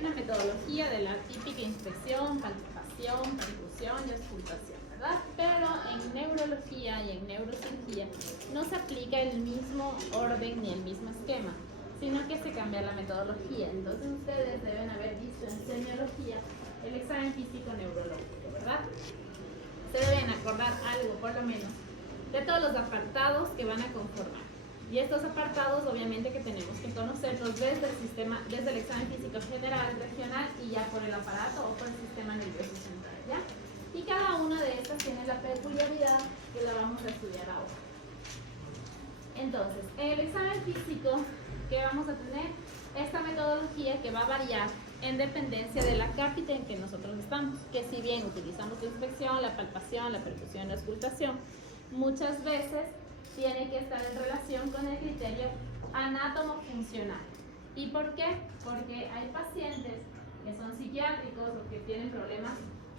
una metodología de la típica inspección, palpación, percusión y auscultación, ¿verdad? Pero en neurología y en neurocirugía no se aplica el mismo orden ni el mismo esquema, sino que se cambia la metodología. Entonces ustedes deben haber visto en semiología el examen físico neurológico, ¿verdad? Se deben acordar algo, por lo menos, de todos los apartados que van a conformar. Y estos apartados, obviamente, que tenemos que conocerlos desde el sistema, desde el examen físico general, regional y ya por el aparato o por el sistema nervioso central, ¿ya? Y cada una de estas tiene la peculiaridad que la vamos a estudiar ahora. Entonces, en el examen físico que vamos a tener esta metodología que va a variar en dependencia de la cápita en que nosotros estamos, que si bien utilizamos la inspección, la palpación, la percusión, la auscultación, muchas veces tiene que estar en relación con el criterio anátomo-funcional. ¿Y por qué? Porque hay pacientes que son psiquiátricos o que tienen problemas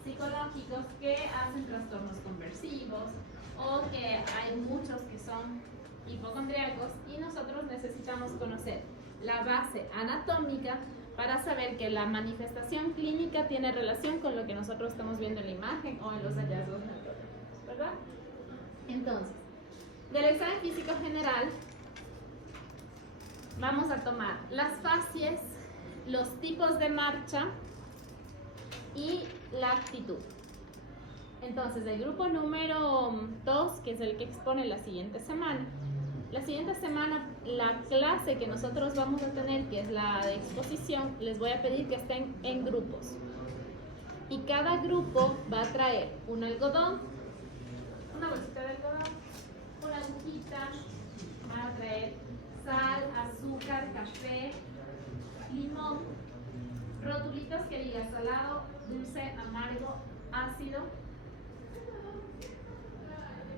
psicológicos que hacen trastornos conversivos o que hay muchos que son hipocondríacos y nosotros necesitamos conocer la base anatómica para saber que la manifestación clínica tiene relación con lo que nosotros estamos viendo en la imagen o en los hallazgos neurológicos, ¿verdad? Entonces, del examen físico general vamos a tomar las facies, los tipos de marcha y la actitud. Entonces, el grupo número 2, que es el que expone la siguiente semana, la clase que nosotros vamos a tener, que es la de exposición, les voy a pedir que estén en grupos. Y cada grupo va a traer un algodón, una bolsita de algodón, una agujita, van a traer sal, azúcar, café, limón, rotulitos que diga salado, dulce, amargo, ácido.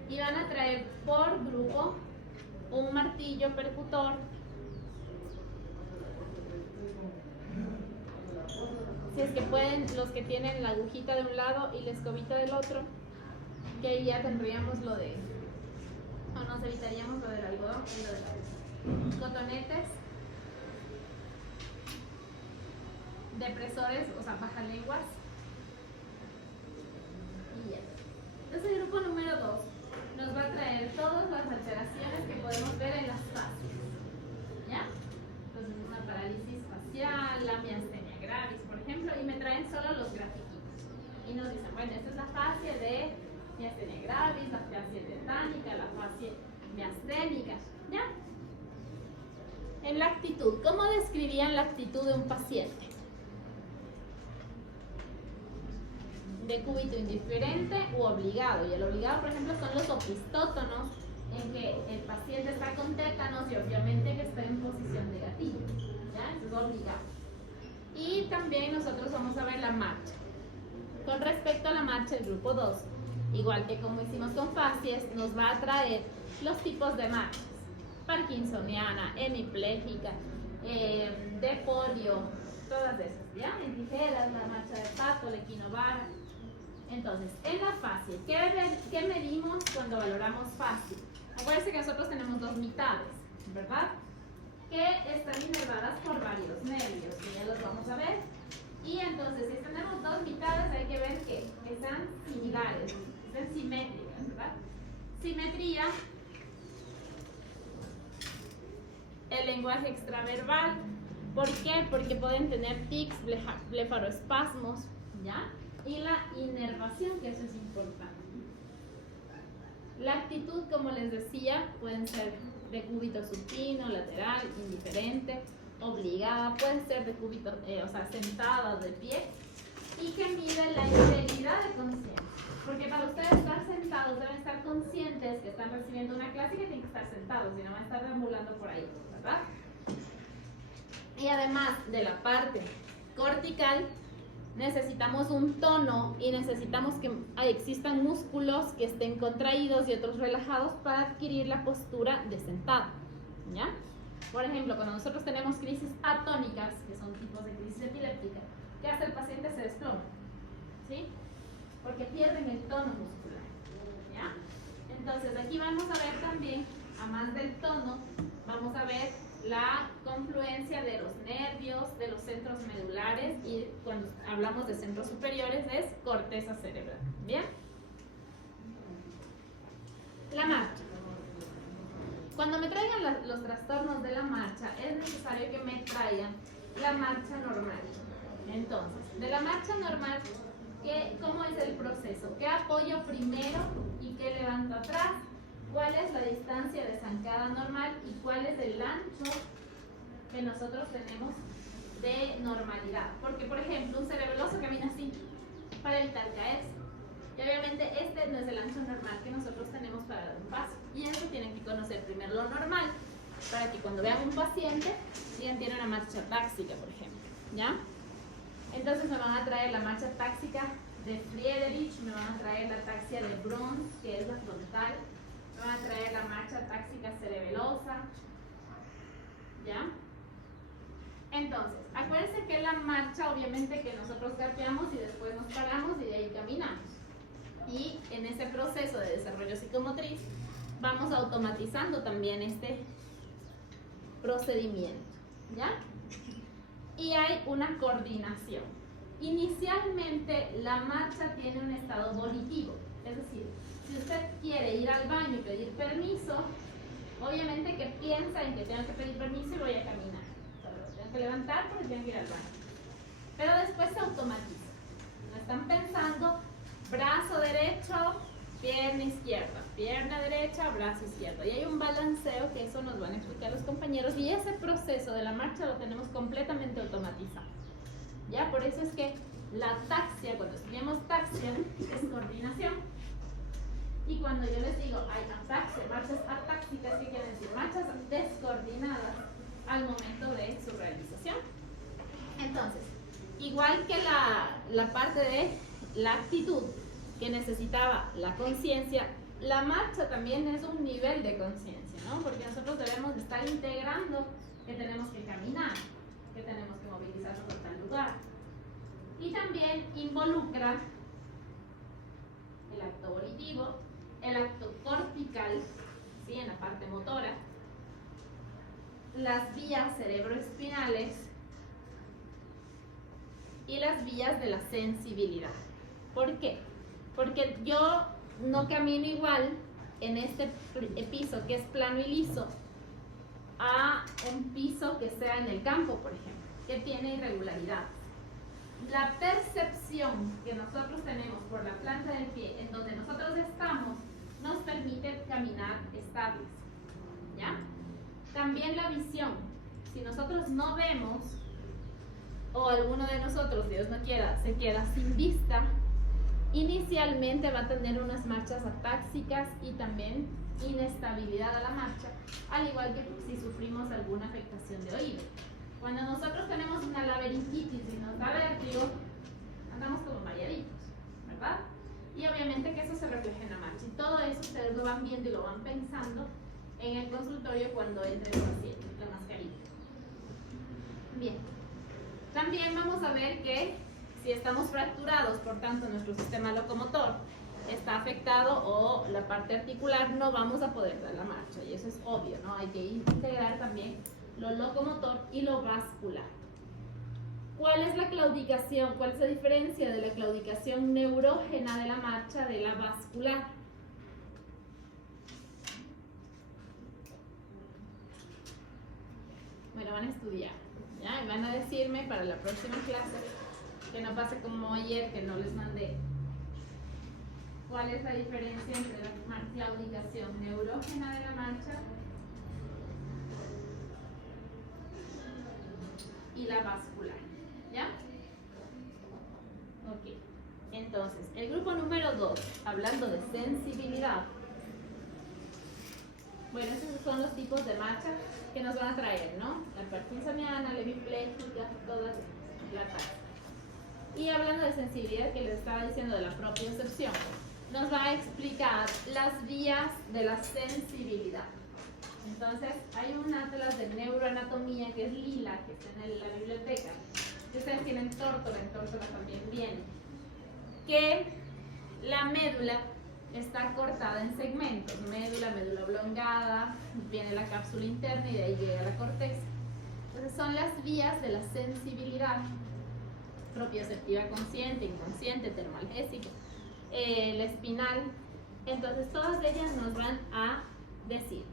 Y van a traer por grupo un martillo percutor, si es que pueden, los que tienen la agujita de un lado y la escobita del otro, que ahí ya tendríamos lo de, o nos evitaríamos lo del algodón y lo de la cotonetes, depresores, o sea, bajalenguas, y ya. Entonces el grupo número 2 nos va a traer todas las alteraciones que podemos ver en las fases, ¿ya? Entonces una parálisis facial, la miastenia gravis, por ejemplo, y me traen solo los grafiquitos. Y nos dicen, bueno, esta es la fase de miastenia gravis, la fase tetánica, la fase miasténica, ¿ya? En la actitud, ¿cómo describían la actitud de un paciente? De cúbito indiferente u obligado. Y el obligado, por ejemplo, son los opistótonos, en que el paciente está con tétanos y obviamente que está en posición de gatillo, ¿ya? Eso es obligado. Y también nosotros vamos a ver la marcha. Con respecto a la marcha del grupo 2, igual que como hicimos con facies, nos va a traer los tipos de marchas: parkinsoniana, hemipléjica, de polio, todas esas, ¿ya? En tijeras, la marcha de pato, la equinovara. Entonces, en la fascie, ¿qué medimos cuando valoramos fascie? Acuérdense que nosotros tenemos dos mitades, ¿verdad? Que están inervadas por varios nervios, que ya los vamos a ver. Y entonces, si tenemos dos mitades, hay que ver que sean similares, que sean simétricas, ¿verdad? Simetría, el lenguaje extraverbal. ¿Por qué? Porque pueden tener tics, blefaroespasmos, ¿ya? Y la inervación, que eso es importante. La actitud, como les decía, pueden ser de cúbito supino, lateral, indiferente, obligada, pueden ser de cúbito, o sea, sentada, de pie, y que mide la integridad de conciencia. Porque para ustedes estar sentados deben estar conscientes que están recibiendo una clase y que tienen que estar sentados, y no van a estar deambulando por ahí, ¿verdad? Y además de la parte cortical, necesitamos un tono y necesitamos que existan músculos que estén contraídos y otros relajados para adquirir la postura de sentado, ¿ya? Por ejemplo, cuando nosotros tenemos crisis atónicas, que son tipos de crisis epiléptica, ¿qué hace el paciente? Se desploma, ¿sí? Porque pierden el tono muscular, ¿ya? Entonces aquí vamos a ver también, a más del tono, vamos a ver la confluencia de los nervios, de los centros medulares, y cuando hablamos de centros superiores es corteza cerebral. ¿Bien? La marcha. Cuando me traigan los trastornos de la marcha, es necesario que me traigan la marcha normal. Entonces, de la marcha normal, ¿cómo es el proceso? ¿Qué apoyo primero y qué levanto atrás? ¿Cuál es la distancia de zancada normal y cuál es el ancho que nosotros tenemos de normalidad? Porque, por ejemplo, un cerebeloso camina así para evitar caerse. Y obviamente este no es el ancho normal que nosotros tenemos para dar un paso. Y eso tienen que conocer primero lo normal, para que cuando vean un paciente, digan tiene una marcha táxica, por ejemplo. ¿Ya? Entonces me van a traer la marcha táxica de Friedrich, me van a traer la taxia de Bruns, que es la frontal, me van a traer la marcha táxica cerebelosa. ¿Ya? Entonces, acuérdense que la marcha, obviamente que nosotros gateamos y después nos paramos y de ahí caminamos. Y en ese proceso de desarrollo psicomotriz vamos automatizando también este procedimiento, ¿ya? Y hay una coordinación. Inicialmente la marcha tiene un estado volitivo, es decir, si usted quiere ir al baño y pedir permiso, obviamente que piensa en que tengo que pedir permiso y voy a caminar. Tengo que levantar porque tengo que ir al baño. Pero después se automatiza. No están pensando brazo derecho, pierna derecha, brazo izquierdo. Y hay un balanceo que eso nos van a explicar los compañeros. Y ese proceso de la marcha lo tenemos completamente automatizado. ¿Ya? Por eso es que la taxia, cuando estudiamos taxia, es coordinación. Y cuando yo les digo hay ataxia, marchas atáxicas, ¿qué quieren decir? Marchas descoordinadas al momento de su realización. Entonces, igual que la parte de la actitud que necesitaba la conciencia, la marcha también es un nivel de conciencia, ¿no? Porque nosotros debemos estar integrando que tenemos que caminar, que tenemos que movilizarnos por tal lugar. Y también involucra el acto volitivo, el acto cortical, ¿sí? En la parte motora, las vías cerebroespinales y las vías de la sensibilidad. ¿Por qué? Porque yo no camino igual en este piso que es plano y liso a un piso que sea en el campo, por ejemplo, que tiene irregularidades. La percepción que nosotros tenemos por la planta del pie en donde nosotros estamos nos permite caminar estables, ¿ya? También la visión. Si nosotros no vemos, o alguno de nosotros, Dios no quiera, se queda sin vista, inicialmente va a tener unas marchas atáxicas y también inestabilidad a la marcha, al igual que si sufrimos alguna afectación de oído. Cuando nosotros tenemos una laberingitis y nos da vértigo, andamos como mareaditos, ¿verdad? Y obviamente que eso se refleja en la marcha. Y todo eso ustedes lo van viendo y lo van pensando en el consultorio cuando entre el paciente, la mascarilla. Bien. También vamos a ver que si estamos fracturados, por tanto nuestro sistema locomotor está afectado o la parte articular, no vamos a poder dar la marcha. Y eso es obvio, ¿no? Hay que integrar también lo locomotor y lo vascular. ¿Cuál es la claudicación? ¿Cuál es la diferencia de la claudicación neurógena de la marcha de la vascular? Bueno, van a estudiar, ¿ya? Y van a decirme para la próxima clase, que no pase como ayer, que no les mandé. ¿Cuál es la diferencia entre la claudicación neurógena de la marcha y la vascular? ¿Ya? Ok. Entonces, el grupo número 2, hablando de sensibilidad. Bueno, esos son los tipos de marcha que nos van a traer, ¿no? La parkinsoniana, la hemipléjica, todas las taxas. Y hablando de sensibilidad, que les estaba diciendo de la propiocepción, nos va a explicar las vías de la sensibilidad. Entonces, hay un atlas de neuroanatomía que es lila, que está en la biblioteca. Si ustedes tienen tórtola, en tórtola también viene. Que la médula está cortada en segmentos, médula, médula oblongada, viene la cápsula interna y de ahí llega la corteza. Entonces son las vías de la sensibilidad, propioceptiva consciente, inconsciente, termoalgésica, la espinal. Entonces todas ellas nos van a decir.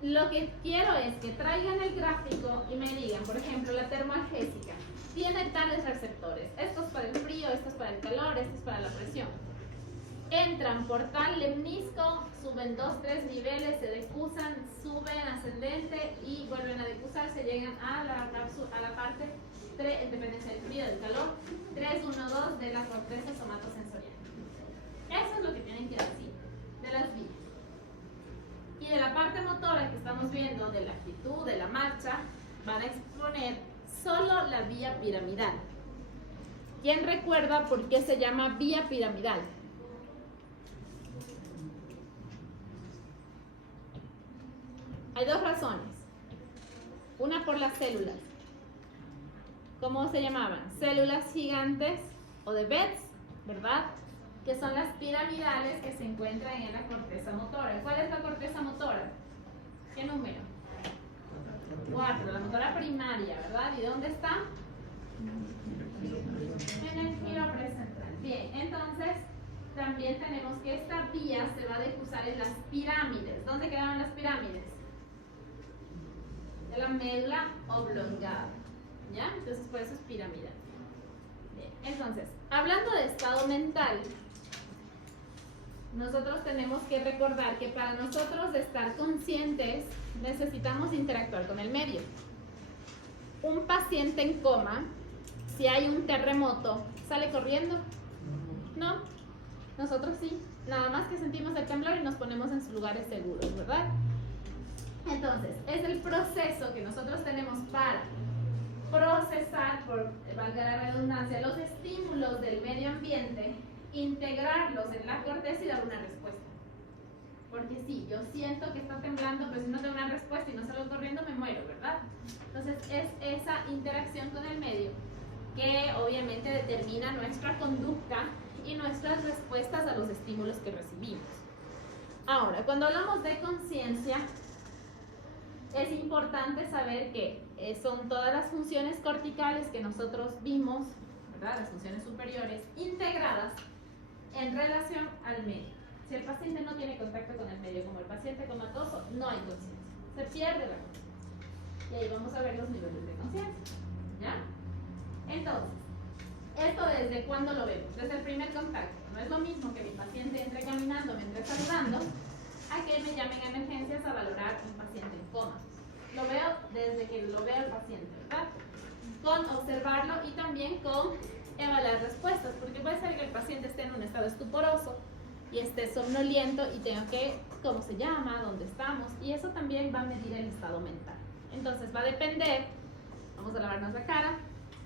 Lo que quiero es que traigan el gráfico y me digan, por ejemplo, la termoalgésica tiene tales receptores, esto es para el frío, esto es para el calor, esto es para la presión. Entran por tal lemnisco, suben 2, 3 niveles, se decusan, suben ascendente y vuelven a decusarse, llegan a la cápsula, a la parte 3, en dependencia del frío, del calor, 3, 1, 2 de la corteza somatosensorial. Eso es lo que tienen que decir de las vías. Y de la parte motora que estamos viendo, de la actitud, de la marcha, van a exponer solo la vía piramidal. ¿Quién recuerda por qué se llama vía piramidal? Hay dos razones. Una por las células. ¿Cómo se llamaban? Células gigantes o de Betz, ¿verdad? Que son las piramidales que se encuentran en la corteza motora. ¿Cuál es la corteza motora? ¿Qué número? 4, la motora primaria, ¿verdad? ¿Y dónde está? En el giro precentral. Bien, entonces también tenemos que esta vía se va a decusar en las pirámides. ¿Dónde quedaban las pirámides? De la médula oblongada. ¿Ya? Entonces por eso es piramidal. Bien, entonces, hablando de estado mental, nosotros tenemos que recordar que para nosotros estar conscientes necesitamos interactuar con el medio. Un paciente en coma, si hay un terremoto, ¿sale corriendo? No, nosotros sí. Nada más que sentimos el temblor y nos ponemos en sus lugares seguros, ¿verdad? Entonces, es el proceso que nosotros tenemos para procesar, por valga la redundancia, los estímulos del medio ambiente, integrarlos en la corteza y dar una respuesta. Porque sí, yo siento que está temblando, pero si no tengo una respuesta y no salgo corriendo, me muero, ¿verdad? Entonces es esa interacción con el medio que obviamente determina nuestra conducta y nuestras respuestas a los estímulos que recibimos. Ahora, cuando hablamos de conciencia, es importante saber que son todas las funciones corticales que nosotros vimos, ¿verdad? Las funciones superiores integradas en relación al medio. Si el paciente no tiene contacto con el medio, como el paciente comatoso, no hay conciencia, se pierde la conciencia. Y ahí vamos a ver los niveles de conciencia, ¿ya? Entonces, ¿esto desde cuándo lo vemos? Desde el primer contacto. No es lo mismo que mi paciente entre caminando, me entre saludando, a que me llamen a emergencias a valorar un paciente en coma. Lo veo desde que lo veo al paciente, ¿verdad? Con observarlo y también con evaluar respuestas, porque puede ser que el paciente esté en un estado estuporoso y esté somnoliento y tenga que, ¿cómo se llama? ¿Dónde estamos? Y eso también va a medir el estado mental. Entonces va a depender, vamos a lavarnos la cara,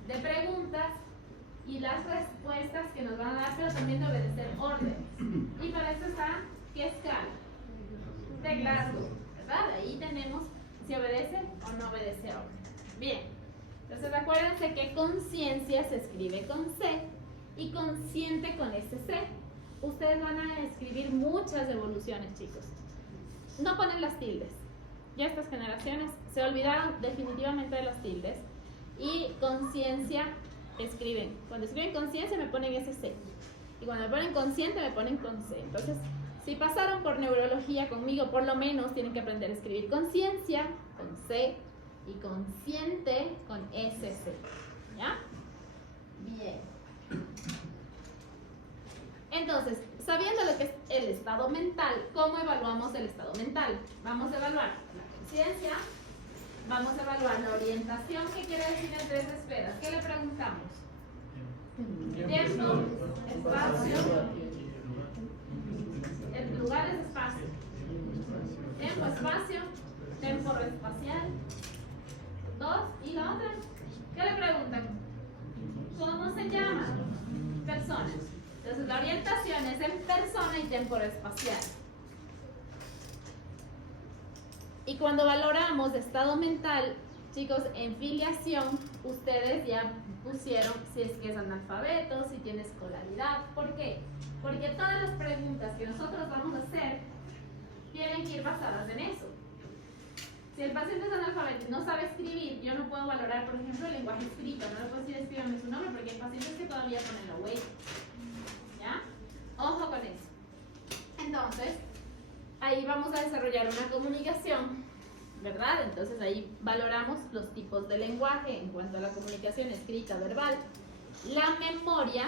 de preguntas y las respuestas que nos van a dar, pero también de obedecer órdenes. Y para eso está, ¿qué escala? De Glasgow, ¿verdad? Ahí tenemos si obedece o no obedece órdenes. Bien, entonces acuérdense que conciencia se escribe con C y consciente con SC. Ustedes van a escribir muchas evoluciones, chicos. No ponen las tildes. Ya estas generaciones se olvidaron definitivamente de las tildes. Y conciencia escriben. Cuando escriben conciencia me ponen SC. Y cuando me ponen consciente me ponen con C. Entonces, si pasaron por neurología conmigo, por lo menos tienen que aprender a escribir conciencia con C y consciente con SC. ¿Ya? Bien. Entonces, sabiendo lo que es el estado mental, ¿cómo evaluamos el estado mental? Vamos a evaluar la conciencia, vamos a evaluar la orientación, ¿qué quiere decir en 3 esferas? ¿Qué le preguntamos? Tiempo, espacio, el lugar es espacio. Tiempo, espacio, temporoespacial. 2, ¿y la otra? ¿Qué le preguntan? ¿Cómo se llama? Persona. Entonces la orientación es en persona y temporoespacial. Y cuando valoramos estado mental, chicos, en filiación, ustedes ya pusieron si es que es analfabeto, si tiene escolaridad. ¿Por qué? Porque todas las preguntas que nosotros vamos a hacer tienen que ir basadas en eso. Si el paciente es analfabeto y no sabe escribir, yo no puedo valorar, por ejemplo, el lenguaje escrito. No le puedo decir escríbame su nombre porque hay pacientes que todavía ponen la huella. ¿Ya? Ojo con eso. Entonces, ahí vamos a desarrollar una comunicación, ¿verdad? Entonces ahí valoramos los tipos de lenguaje en cuanto a la comunicación escrita, verbal, la memoria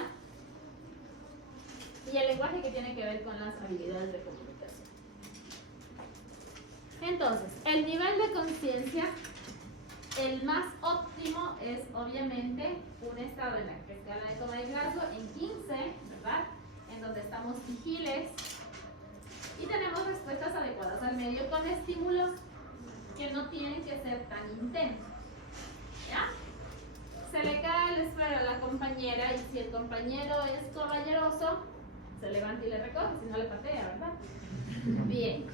y el lenguaje que tiene que ver con las habilidades de comunicación. Entonces, el nivel de conciencia, el más óptimo es obviamente un estado en la escala de toma de liderazgo en 15, ¿verdad? En donde estamos vigiles y tenemos respuestas adecuadas al medio con estímulos que no tienen que ser tan intensos. ¿Ya? Se le cae el esfero a la compañera y si el compañero es caballeroso, se levanta y le recoge, si no le patea, ¿verdad? Bien.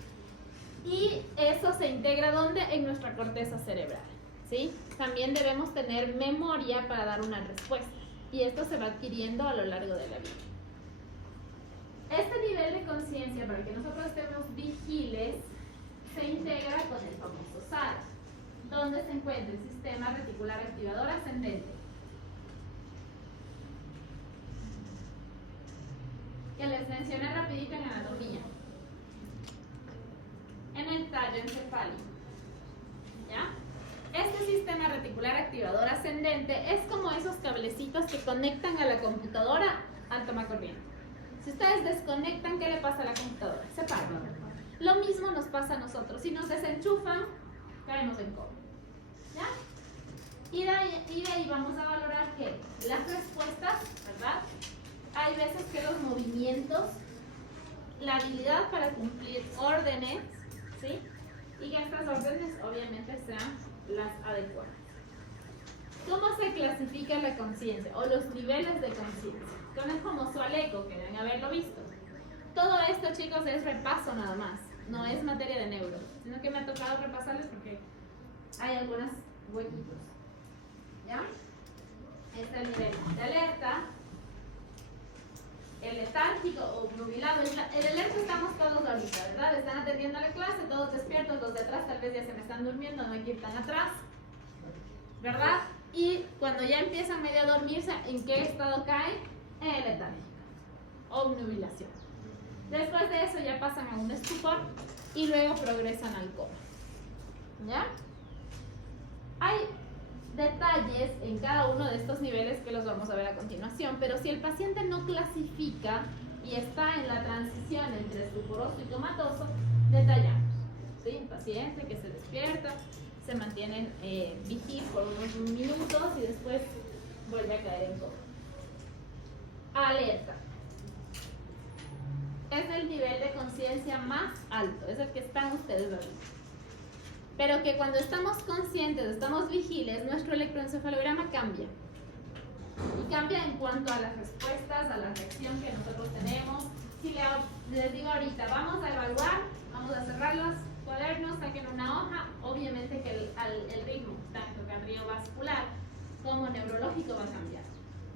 Y eso se integra ¿dónde? En nuestra corteza cerebral, ¿sí? También debemos tener memoria para dar una respuesta y esto se va adquiriendo a lo largo de la vida. Este nivel de conciencia, para que nosotros estemos vigiles, se integra con el famoso SAR, donde se encuentra el sistema reticular activador ascendente, que les mencioné rapidito en anatomía, en el tallo encefálico. ¿Ya? Este sistema reticular activador ascendente es como esos cablecitos que conectan a la computadora al tomacorriente. Si ustedes desconectan, ¿qué le pasa a la computadora? Se para. Lo mismo nos pasa a nosotros. Si nos desenchufan, caemos en coma. ¿Ya? Y de ahí vamos a valorar que las respuestas, ¿verdad? Hay veces que los movimientos, la habilidad para cumplir órdenes, ¿sí? Y que estas órdenes obviamente sean las adecuadas. ¿Cómo se clasifica la conciencia o los niveles de conciencia? Con el famoso ALECO, que deben haberlo visto. Todo esto, chicos, es repaso nada más. No es materia de neuro, sino que me ha tocado repasarles porque hay algunos huequitos. ¿Ya? Este es el nivel de alerta. El letárgico o obnubilado. El alerta estamos todos ahorita, ¿verdad? Están atendiendo a la clase, todos despiertos, los de atrás tal vez ya se me están durmiendo, no hay que ir tan atrás, ¿verdad? Y cuando ya empiezan medio a dormirse, ¿en qué estado caen? En el letárgico, obnubilación. Después de eso ya pasan a un estupor y luego progresan al coma. ¿Ya? Hay detalles en cada uno de estos niveles que los vamos a ver a continuación, pero si el paciente no clasifica y está en la transición entre estuporoso y comatoso, detallamos. ¿Sí? Un paciente que se despierta, se mantiene vigil por unos minutos y después vuelve a caer en coma. Alerta. Es el nivel de conciencia más alto, es el que están ustedes ahorita. Pero que cuando estamos conscientes, estamos vigiles, nuestro electroencefalograma cambia. Y cambia en cuanto a las respuestas, a la reacción que nosotros tenemos. Si les digo ahorita, vamos a evaluar, vamos a cerrar los cuadernos, saquen una hoja, obviamente que el ritmo, tanto cardiovascular como neurológico, va a cambiar.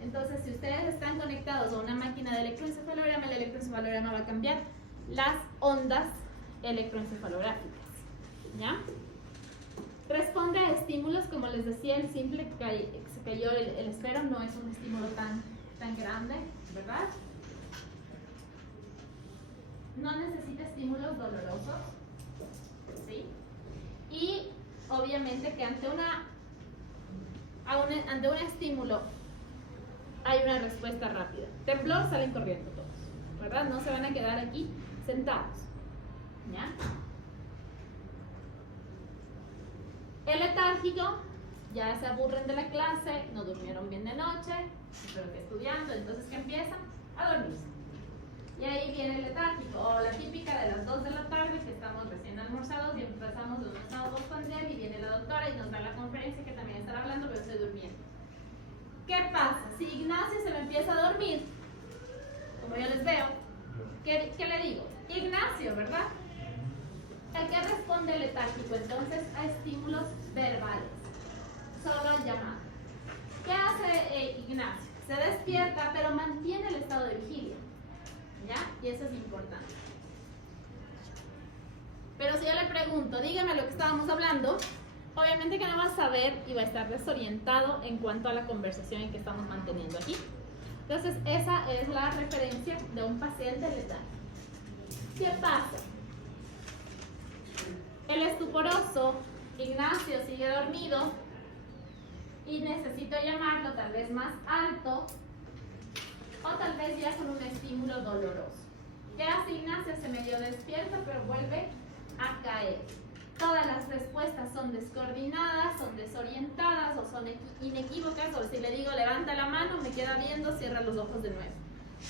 Entonces, si ustedes están conectados a una máquina de electroencefalograma, el electroencefalograma va a cambiar las ondas electroencefalográficas. ¿Ya? Responde a estímulos, como les decía, el simple que se cayó el esfero no es un estímulo tan grande, ¿verdad? No necesita estímulos dolorosos, ¿sí? Y obviamente que ante un estímulo hay una respuesta rápida. Temblor, salen corriendo todos, ¿verdad? No se van a quedar aquí sentados, ¿ya? El letárgico, ya se aburren de la clase, no durmieron bien de noche, pero que estudiando, entonces que empiezan a dormirse. Y ahí viene el letárgico, o la típica de las 2 de la tarde, que estamos recién almorzados y empezamos los sábados con él y viene la doctora y nos da la conferencia que también estará hablando, pero estoy durmiendo. ¿Qué pasa? Si Ignacio se me empieza a dormir, como yo les veo, ¿qué le digo? Ignacio, ¿verdad? ¿A qué responde el letárgico? Entonces, a estímulos verbales, solo al llamado. ¿Qué hace Ignacio? Se despierta, pero mantiene el estado de vigilia. ¿Ya? Y eso es importante. Pero si yo le pregunto, dígame lo que estábamos hablando, obviamente que no va a saber y va a estar desorientado en cuanto a la conversación en que estamos manteniendo aquí. Entonces, esa es la referencia de un paciente letal. ¿Qué pasa? El estuporoso, Ignacio sigue dormido y necesito llamarlo tal vez más alto o tal vez ya con un estímulo doloroso. ¿Qué hace Ignacio? Se medio despierta pero vuelve a caer. Todas las respuestas son descoordinadas, son desorientadas o son inequívocas, o si le digo levanta la mano, me queda viendo, cierra los ojos de nuevo.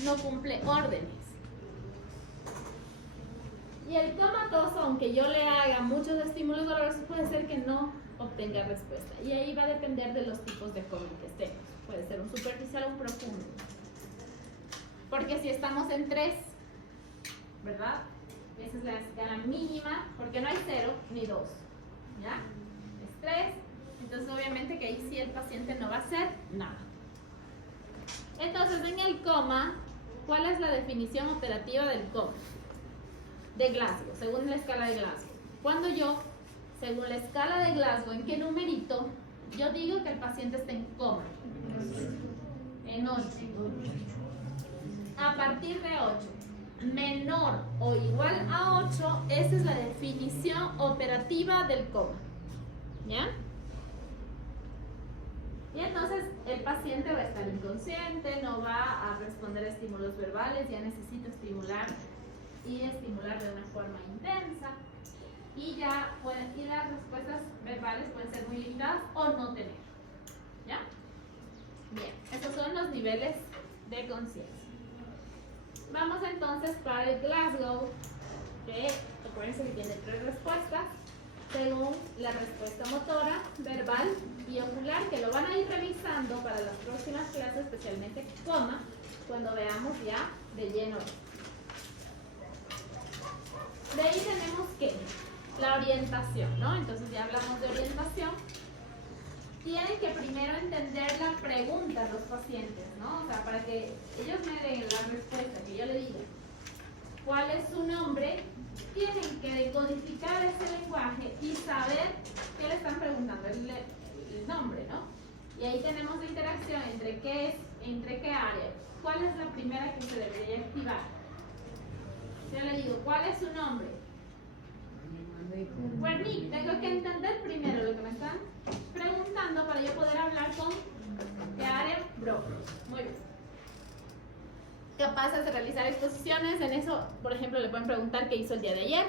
No cumple órdenes. Y el comatoso, aunque yo le haga muchos estímulos dolorosos, puede ser que no obtenga respuesta. Y ahí va a depender de los tipos de coma que estemos. Puede ser un superficial o un profundo. Porque si estamos en 3, ¿verdad? Esa es la escala mínima, porque no hay 0 ni 2, ¿ya? Es 3, entonces obviamente que ahí sí el paciente no va a hacer nada. Entonces en el coma, ¿cuál es la definición operativa del coma? De Glasgow, según la escala de Glasgow. Cuando yo, según la escala de Glasgow, ¿en qué numerito? Yo digo que el paciente está en coma. En 8. A partir de 8. Menor o igual a 8, esa es la definición operativa del coma. ¿Ya? Y entonces el paciente va a estar inconsciente, no va a responder a estímulos verbales, ya necesita estimular y estimular de una forma intensa. Y ya y las respuestas verbales pueden ser muy limitadas o no tener. ¿Ya? Bien, estos son los niveles de conciencia. Vamos entonces para el Glasgow, que acuérdense que tiene 3 respuestas, según la respuesta motora, verbal y ocular, que lo van a ir revisando para las próximas clases, especialmente coma, cuando veamos ya de lleno. De ahí tenemos que la orientación, ¿no? Entonces ya hablamos de orientación. Tienen que primero entender la pregunta los pacientes, ¿no? O sea, para que ellos me den la respuesta, que yo le diga cuál es su nombre, tienen que decodificar ese lenguaje y saber qué le están preguntando, el nombre, ¿no? Y ahí tenemos la interacción entre qué es, entre qué área, cuál es la primera que se debería activar. Yo le digo, ¿cuál es su nombre? Pues tengo que entender primero lo que me están preguntando para yo poder hablar con Karen Brockers. Muy bien. Capaces de realizar exposiciones, en eso, por ejemplo, le pueden preguntar qué hizo el día de ayer.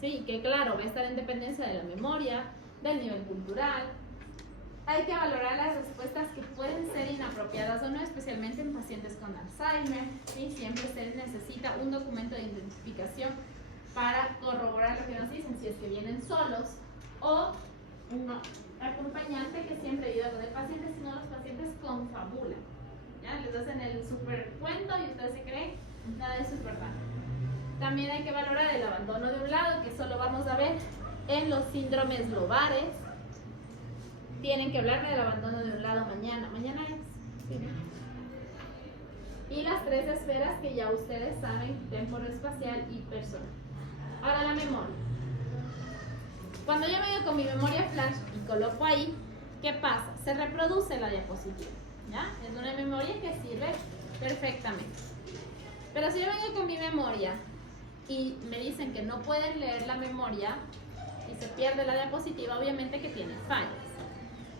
Sí, que claro, va a estar en dependencia de la memoria, del nivel cultural. Hay que valorar las respuestas que pueden ser inapropiadas o no, especialmente en pacientes con Alzheimer. ¿Sí? Siempre se necesita un documento de identificación para corroborar lo que nos dicen, si es que vienen solos o un acompañante que siempre ayuda con el paciente, si no los pacientes confabulan. ¿Ya? Les hacen el super cuento y ustedes se creen, nada de eso es verdad. También hay que valorar el abandono de un lado, que solo vamos a ver en los síndromes lobares. Tienen que hablarme del abandono de un lado mañana. Mañana es. Sí. Y las 3 esferas que ya ustedes saben, temporoespacial y personal. Ahora la memoria. Cuando yo me voy con mi memoria flash y coloco ahí, ¿qué pasa? Se reproduce la diapositiva, ¿ya? Es una memoria que sirve perfectamente. Pero si yo vengo con mi memoria y me dicen que no pueden leer la memoria y se pierde la diapositiva, obviamente que tiene fallas.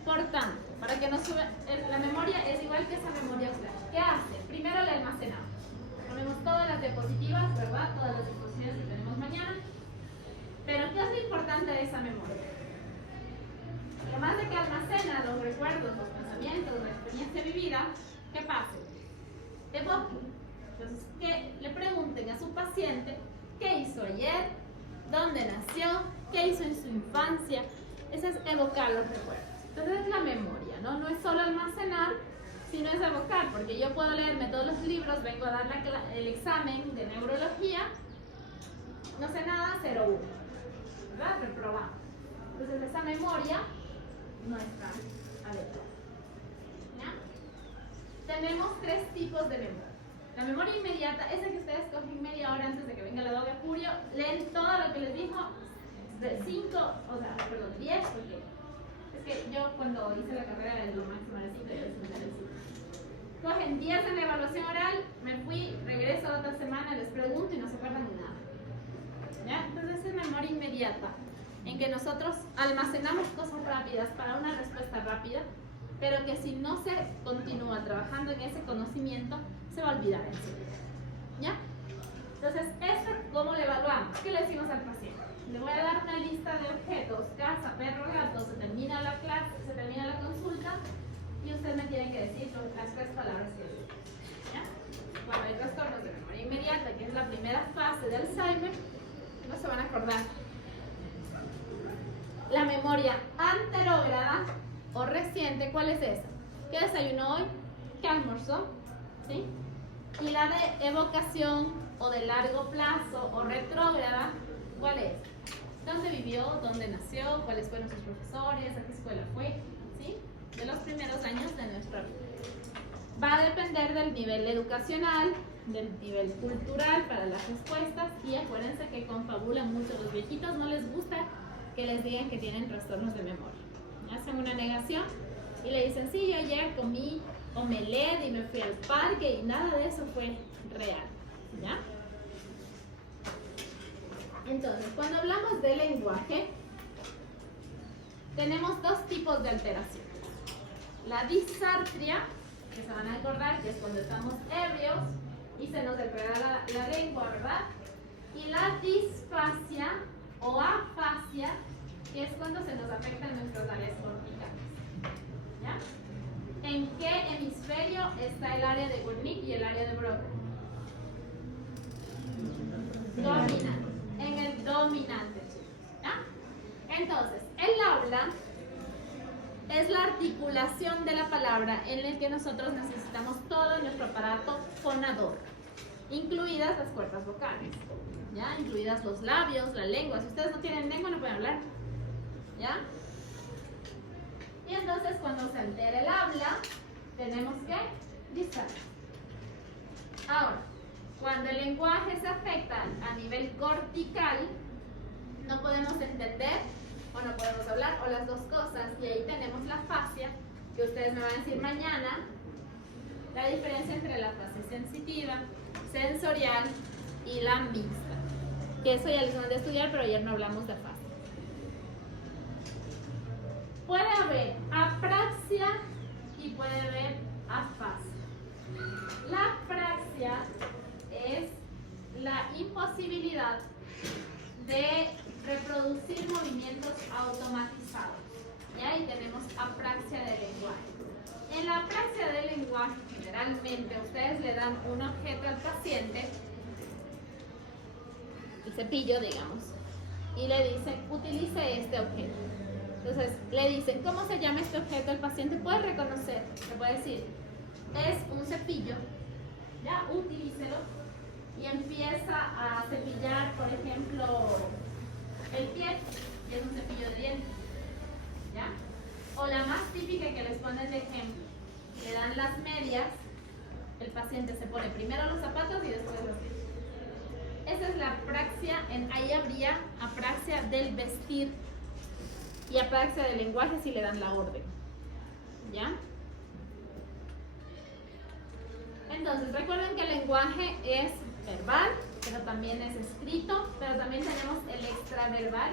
Por tanto, para que no suba, la memoria es igual que esa memoria flash. ¿Qué hace? Primero la almacenamos. Ponemos todas las diapositivas, ¿verdad? Todas las exposiciones que tenemos mañana. Pero ¿qué es lo importante de esa memoria? Además de que almacena los recuerdos, los pensamientos, la experiencia vivida, ¿qué pasa? Evoque. Entonces, que le pregunten a su paciente qué hizo ayer, dónde nació, qué hizo en su infancia. Eso es evocar los recuerdos. Entonces es la memoria, ¿no? No es solo almacenar, sino es evocar, porque yo puedo leerme todos los libros, vengo a dar el examen de neurología, no sé nada, 0-1, ¿verdad? Reprobado. Entonces esa memoria no está adecuada. tenemos tres tipos de memoria. La memoria inmediata, esa que ustedes cogen media hora antes de que venga la doble furio, leen todo lo que les dijo de 5, o sea, perdón, 10, porque es que yo cuando hice la carrera de lo máximo era 5 y a veces me sale 5. Cogen 10 en la evaluación oral, me fui, regreso a la otra semana, les pregunto y no se acuerdan de nada. ¿Ya? Entonces es memoria inmediata, en que nosotros almacenamos cosas rápidas para una respuesta rápida, pero que si no se continúa trabajando en ese conocimiento, se va a olvidar enseguida. ¿Ya? Entonces, ¿esto cómo lo evaluamos? ¿Qué le decimos al paciente? Le voy a dar una lista de objetos, casa, perro, gato, se termina la clase, se termina la consulta, y usted me tiene que decir las 3 palabras que dice. ¿Ya? Cuando hay trastornos de memoria inmediata, que es la primera fase de Alzheimer, no se van a acordar. La memoria anterógrada o reciente, ¿cuál es esa? ¿Qué desayunó hoy? ¿Qué almorzó? ¿Sí? Y la de evocación o de largo plazo o retrógrada, ¿cuál es? ¿Dónde vivió? ¿Dónde nació? ¿Cuáles fueron sus profesores? ¿A qué escuela fue? ¿Sí? De los primeros años de nuestra vida. Va a depender del nivel educacional, del nivel cultural para las respuestas, y acuérdense que confabulan mucho. Los viejitos no les gusta que les digan que tienen trastornos de memoria. Hacen una negación y le dicen, sí, yo ayer comí omelette y me fui al parque y nada de eso fue real. ¿Ya? Entonces, cuando hablamos de lenguaje, tenemos dos tipos de alteraciones. La disartria, que se van a acordar que es cuando estamos ebrios y se nos enreda la lengua, ¿verdad? Y la disfasia o afasia, que es cuando se nos afectan nuestras áreas corticales. ¿Ya? ¿En qué hemisferio está el área de Wernicke y el área de Broca? Dominante. En el dominante, ¿ya? Entonces, el habla es la articulación de la palabra en el que nosotros necesitamos todo nuestro aparato fonador, incluidas las cuerdas vocales, ¿ya? Incluidas los labios, la lengua. Si ustedes no tienen lengua, no pueden hablar, ¿ya? Y entonces, cuando se altera el habla, tenemos que disar. Ahora, cuando el lenguaje se afecta a nivel cortical, no podemos entender o no podemos hablar, o las dos cosas, y ahí tenemos la fascia, que ustedes me van a decir mañana, la diferencia entre la fase sensitiva, sensorial y la mixta, que eso ya les mandé a estudiar, pero ayer no hablamos de fascia. Puede haber apraxia y puede haber afasia. La apraxia es la imposibilidad de reproducir movimientos automatizados. Y ahí tenemos apraxia del lenguaje. En la apraxia del lenguaje, generalmente, ustedes le dan un objeto al paciente, el cepillo, digamos, y le dicen, utilice este objeto. Entonces, le dicen, ¿cómo se llama este objeto? El paciente puede reconocer, le puede decir, es un cepillo, ya, utilícelo, y empieza a cepillar, por ejemplo, el pie, que es un cepillo de dientes, ¿ya? O la más típica que les ponen de ejemplo, le dan las medias, el paciente se pone primero los zapatos y después los pies. Esa es la apraxia, ahí habría apraxia del vestir y apraxia del lenguaje si le dan la orden, ¿ya? Entonces, recuerden que el lenguaje es verbal, pero también es escrito, pero también tenemos el extraverbal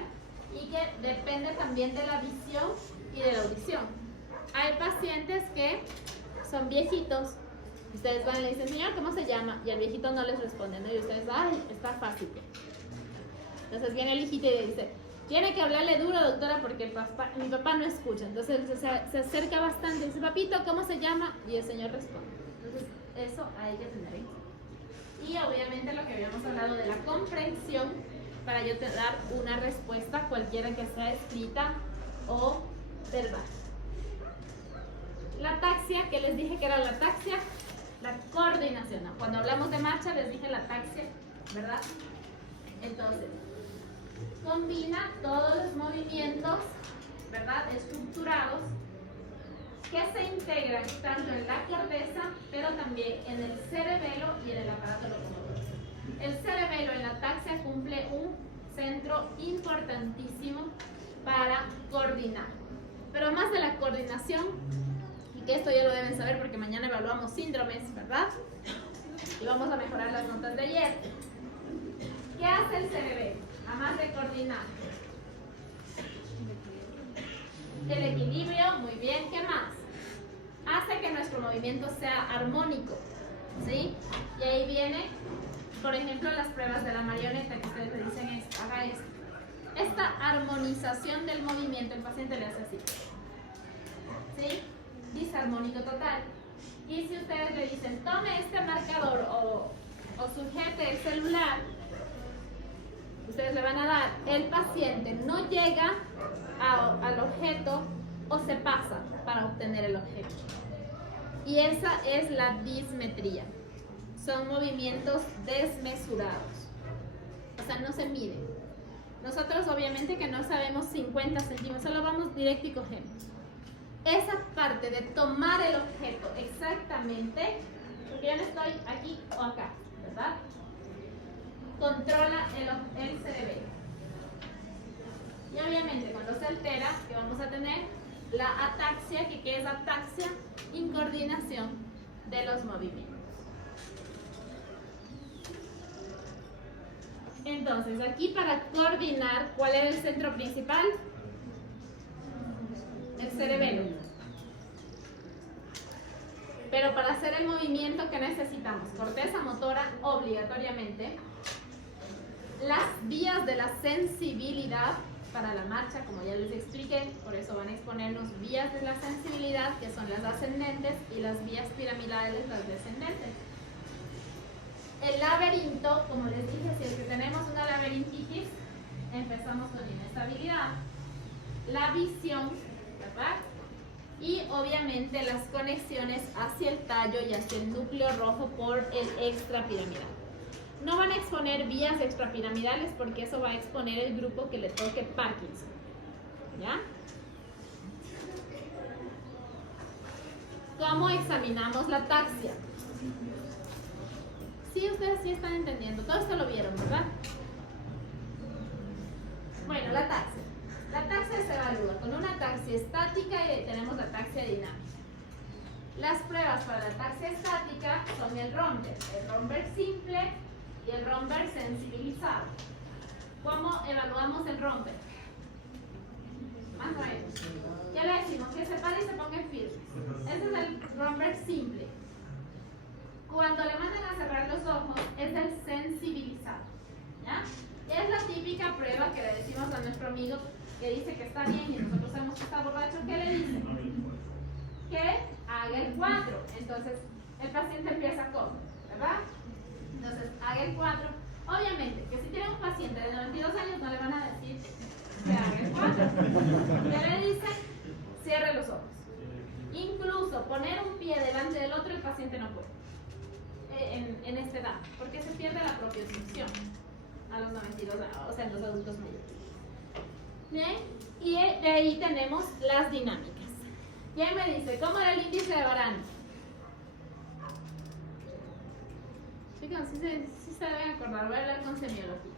y que depende también de la visión y de la audición. Hay pacientes que son viejitos, ustedes van y le dicen, señor, ¿cómo se llama? Y el viejito no les responde, ¿no? Y ustedes, ay, está fácil. Entonces viene el hijito y le dice, tiene que hablarle duro, doctora, porque mi papá no escucha. Entonces se acerca bastante y dice, papito, ¿cómo se llama? Y el señor responde. Entonces eso hay que tener en cuenta. Y obviamente lo que habíamos hablado de la comprensión, para yo te dar una respuesta, cualquiera que sea escrita o verbal. La taxia, que les dije que era la taxia, la coordinación. ¿No? Cuando hablamos de marcha les dije la taxia, ¿verdad? Entonces, combina todos los movimientos, ¿verdad? Estructurados, que se integran tanto en la corteza, pero también en el cerebelo y en el aparato locomotor. El cerebelo en la ataxia cumple un centro importantísimo para coordinar. Pero más de la coordinación, y que esto ya lo deben saber porque mañana evaluamos síndromes, ¿verdad? Y vamos a mejorar las notas de ayer. ¿Qué hace el cerebelo? Además de coordinar. El equilibrio, muy bien, ¿qué más? Hace que nuestro movimiento sea armónico, ¿sí? Y ahí viene, por ejemplo, las pruebas de la marioneta que ustedes le dicen esto, haga esto. Esta armonización del movimiento el paciente le hace así, ¿sí? Disarmónico total. Y si ustedes le dicen, tome este marcador o sujete el celular, ustedes le van a dar, el paciente no llega al objeto o se pasa para obtener el objeto. Y esa es la dismetría. Son movimientos desmesurados. O sea, no se miden. Nosotros obviamente que no sabemos 50 centímetros, solo vamos directo y cogemos. Esa parte de tomar el objeto exactamente, porque yo no estoy aquí o acá, ¿verdad? Controla el cerebelo. Y obviamente cuando se altera, ¿qué vamos a tener? La ataxia, que ¿qué es ataxia? Incoordinación de los movimientos. Entonces, aquí para coordinar, ¿cuál es el centro principal? El cerebelo. Pero para hacer el movimiento, ¿qué necesitamos? Corteza motora obligatoriamente. Las vías de la sensibilidad para la marcha, como ya les expliqué, por eso van a exponernos vías de la sensibilidad, que son las ascendentes, y las vías piramidales, las descendentes. El laberinto, como les dije, si es que tenemos una laberintitis, empezamos con inestabilidad. La visión, ¿verdad? Y obviamente las conexiones hacia el tallo y hacia el núcleo rojo por el extrapiramidal. No van a exponer vías extrapiramidales porque eso va a exponer el grupo que le toque Parkinson. ¿Ya? ¿Cómo examinamos la ataxia? Sí, ustedes sí están entendiendo. Todo esto lo vieron, ¿verdad? Bueno, la ataxia. La ataxia se evalúa con una ataxia estática y tenemos la ataxia dinámica. Las pruebas para la ataxia estática son el Romberg simple y el Romberg sensibilizado. ¿Cómo evaluamos el Romberg? Más o menos. Ya le decimos que se pare y se ponga firme. Ese es el Romberg simple. Cuando le mandan a cerrar los ojos es el sensibilizado. ¿Ya? Es la típica prueba que le decimos a nuestro amigo que dice que está bien y nosotros sabemos que está borracho. ¿Qué le dice? Que haga el 4. Entonces el paciente empieza con, ¿verdad? Entonces haga el 4. Obviamente que si tiene un paciente de 92 años no le van a decir que haga el 4. ¿Qué le dicen? Cierre los ojos. Incluso poner un pie delante del otro el paciente no puede en esta edad, porque se pierde la propiocepción a los 92 años, o sea en los adultos mayores. Bien, y de ahí tenemos las dinámicas. ¿Quién me dice cómo era el índice de Varane? Chicos, sí se deben acordar, voy a hablar con semiología.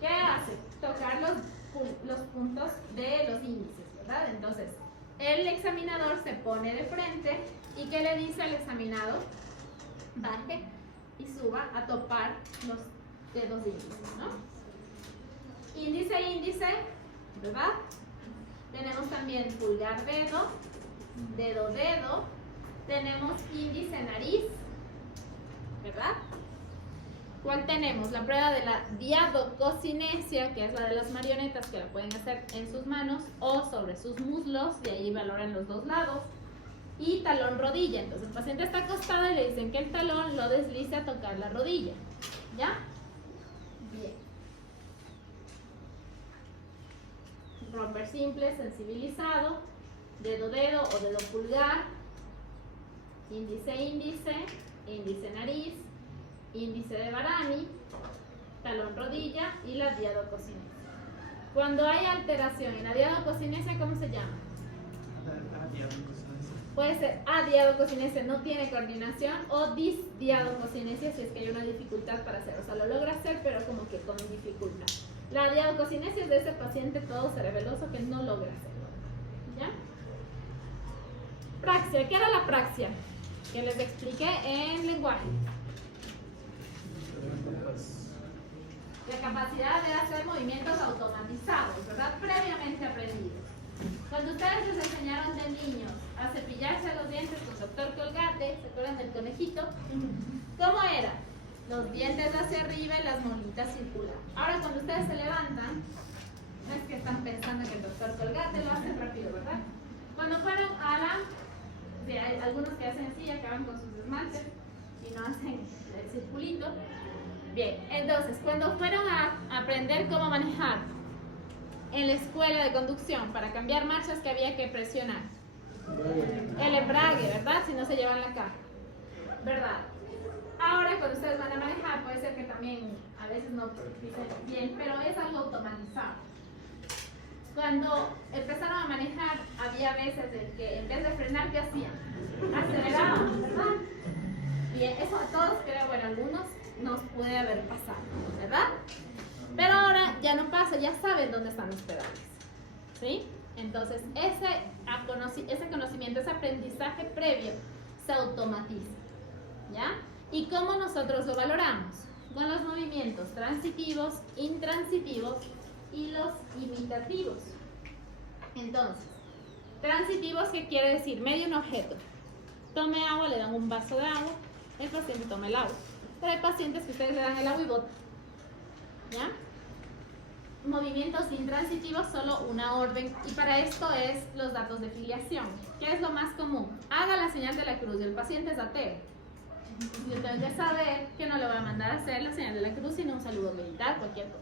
¿Qué hace? Tocar los puntos de los índices, ¿verdad? Entonces, el examinador se pone de frente y ¿qué le dice al examinado? Baje y suba a topar los dedos índices, ¿no? Índice, índice, ¿verdad? Tenemos también pulgar, dedo, dedo, dedo. Tenemos índice, nariz, ¿verdad? ¿Cuál tenemos? La prueba de la diadococinesia, que es la de las marionetas, que la pueden hacer en sus manos o sobre sus muslos, y ahí valoran los dos lados. Y talón rodilla. Entonces el paciente está acostado y le dicen que el talón lo deslice a tocar la rodilla. ¿Ya? Bien. Romper simple, sensibilizado, dedo, dedo o dedo pulgar, índice, índice, índice, nariz, índice de Varane, talón rodilla y la diadococinesia. Cuando hay alteración en la diadococinesia, ¿cómo se llama? Puede ser adiadococinesia, no tiene coordinación, o disdiadococinesia si es que hay una dificultad para hacer. O sea, lo logra hacer, pero como que con dificultad. La adiadococinesia es de ese paciente todo cerebeloso que no logra hacerlo. ¿Ya? Praxia. ¿Qué era la praxia? Que les expliqué en lenguaje. La capacidad de hacer movimientos automatizados, ¿verdad? Previamente aprendidos. Cuando ustedes les enseñaron de niños a cepillarse los dientes con doctor Colgate, ¿se acuerdan del conejito? ¿Cómo era? Los dientes hacia arriba y las molitas circular. Ahora cuando ustedes se levantan, no es que están pensando que el doctor Colgate lo hacen rápido, ¿verdad? Cuando fueron a la... Sí, hay algunos que hacen así y acaban con sus esmaltes y no hacen el circulito. Bien, entonces, cuando fueron a aprender cómo manejar en la escuela de conducción para cambiar marchas, que había que presionar el embrague, ¿verdad? Si no se llevan la caja, ¿verdad? Ahora cuando ustedes van a manejar, puede ser que también a veces no dicen bien, pero es algo automatizado. Cuando empezaron a manejar, había veces en que en vez de frenar, ¿qué hacían? Aceleraban, ¿verdad? Bien, eso a todos, creo, bueno, algunos nos puede haber pasado, ¿verdad? Pero ahora ya no pasa, ya saben dónde están los pedales, ¿sí? Entonces, ese conocimiento, ese aprendizaje previo se automatiza, ¿ya? ¿Y cómo nosotros lo valoramos? Con los movimientos transitivos, intransitivos y los imitativos. Entonces, transitivos, ¿qué quiere decir? Medio un objeto. Tome agua, le dan un vaso de agua, el paciente toma el agua. Pero hay pacientes que ustedes le dan el agua y botan, ¿ya? Movimientos intransitivos, solo una orden, y para esto es los datos de filiación. ¿Qué es lo más común? Haga la señal de la cruz y el paciente es ateo. Yo tengo que saber que no le voy a mandar a hacer la señal de la cruz, sino un saludo militar, cualquier cosa.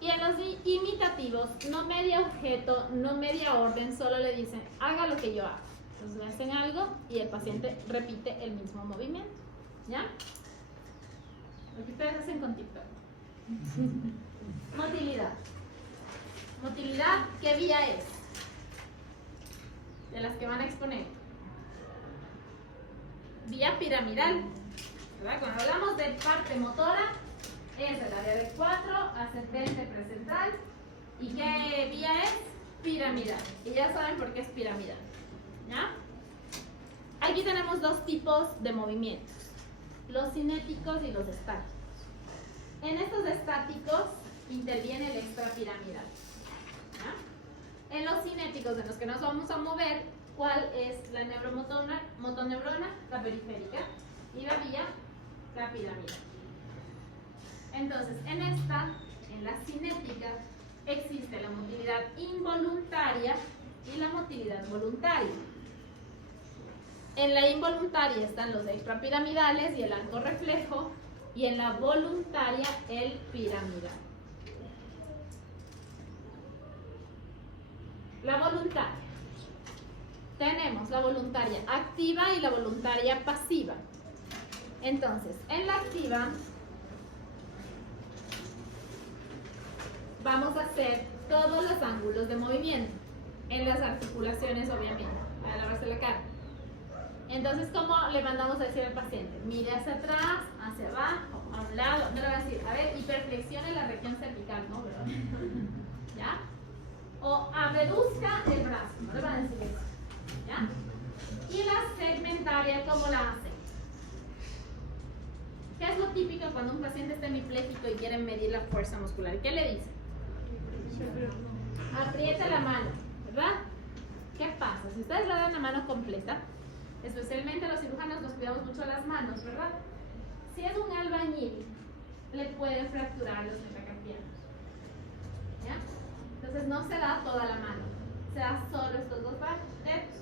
Y en los imitativos, no media objeto, no media orden, solo le dicen, haga lo que yo hago. Entonces le hacen algo y el paciente repite el mismo movimiento, ¿ya? Lo que ustedes hacen con TikTok. Motilidad. Motilidad, ¿qué vía es? De las que van a exponer. Vía piramidal, ¿verdad? Cuando hablamos de parte motora, es el área de 4, ascendente precentral. ¿Y qué vía es? Piramidal. Y ya saben por qué es piramidal, ¿ya? Aquí tenemos dos tipos de movimientos, los cinéticos y los estáticos. En estos estáticos interviene el extrapiramidal, ¿ya? En los cinéticos, en los que nos vamos a mover, ¿cuál es la motoneurona? La periférica, y la vía, la piramidal. Entonces, en la cinética, existe la motilidad involuntaria y la motilidad voluntaria. En la involuntaria están los extrapiramidales y el arco reflejo, y en la voluntaria el piramidal. La voluntaria. Tenemos la voluntaria activa y la voluntaria pasiva. Entonces, en la activa vamos a hacer todos los ángulos de movimiento, en las articulaciones obviamente, a lavarse la cara. Entonces, ¿cómo le mandamos a decir al paciente? Mire hacia atrás, hacia abajo, a un lado. No le va a decir, a ver, hiperflexione la región cervical, ¿no? ¿Verdad? ¿Ya? O reduzca el brazo, no le van a decir eso, ¿ya? Y la segmentaria, ¿cómo la hace? ¿Qué es lo típico cuando un paciente está hemipléjico y quieren medir la fuerza muscular? ¿Qué le dice? Aprieta la mano, ¿verdad? ¿Qué pasa? Si ustedes le dan la mano completa, especialmente los cirujanos nos cuidamos mucho las manos, ¿verdad? Si es un albañil, le puede fracturar los metacarpianos, ¿ya? Entonces no se da toda la mano, se da solo estos dos dedos.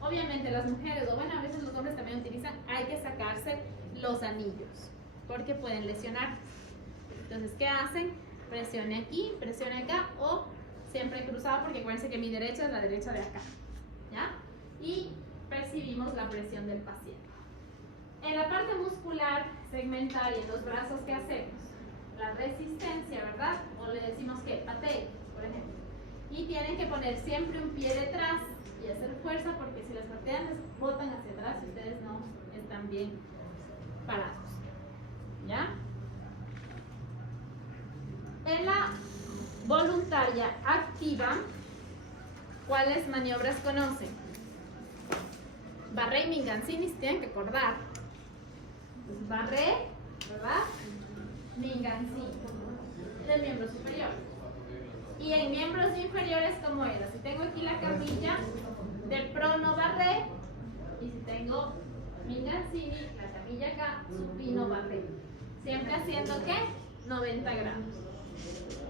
Obviamente las mujeres, o bueno, a veces los hombres también utilizan, hay que sacarse los anillos, porque pueden lesionar. Entonces, ¿qué hacen? Presione aquí, presione acá, o siempre cruzado, porque acuérdense que mi derecha es la derecha de acá, ¿ya? Y percibimos la presión del paciente. En la parte muscular segmentaria, en los brazos, ¿qué hacemos? La resistencia, ¿verdad? O le decimos que patee, por ejemplo. Y tienen que poner siempre un pie detrás y hacer fuerza, porque si las bacterias botan hacia atrás, ustedes no están bien parados. ¿Ya? En la voluntaria activa, ¿cuáles maniobras conocen? Barré y Mingancini se tienen que acordar. Pues Barré, ¿verdad? Mingancini, del miembro superior. Y en miembros inferiores, ¿cómo era? Si tengo aquí la camilla de prono Barré, y si tengo Mingancini, la camilla acá, supino Barré. Siempre haciendo, ¿qué? 90 grados.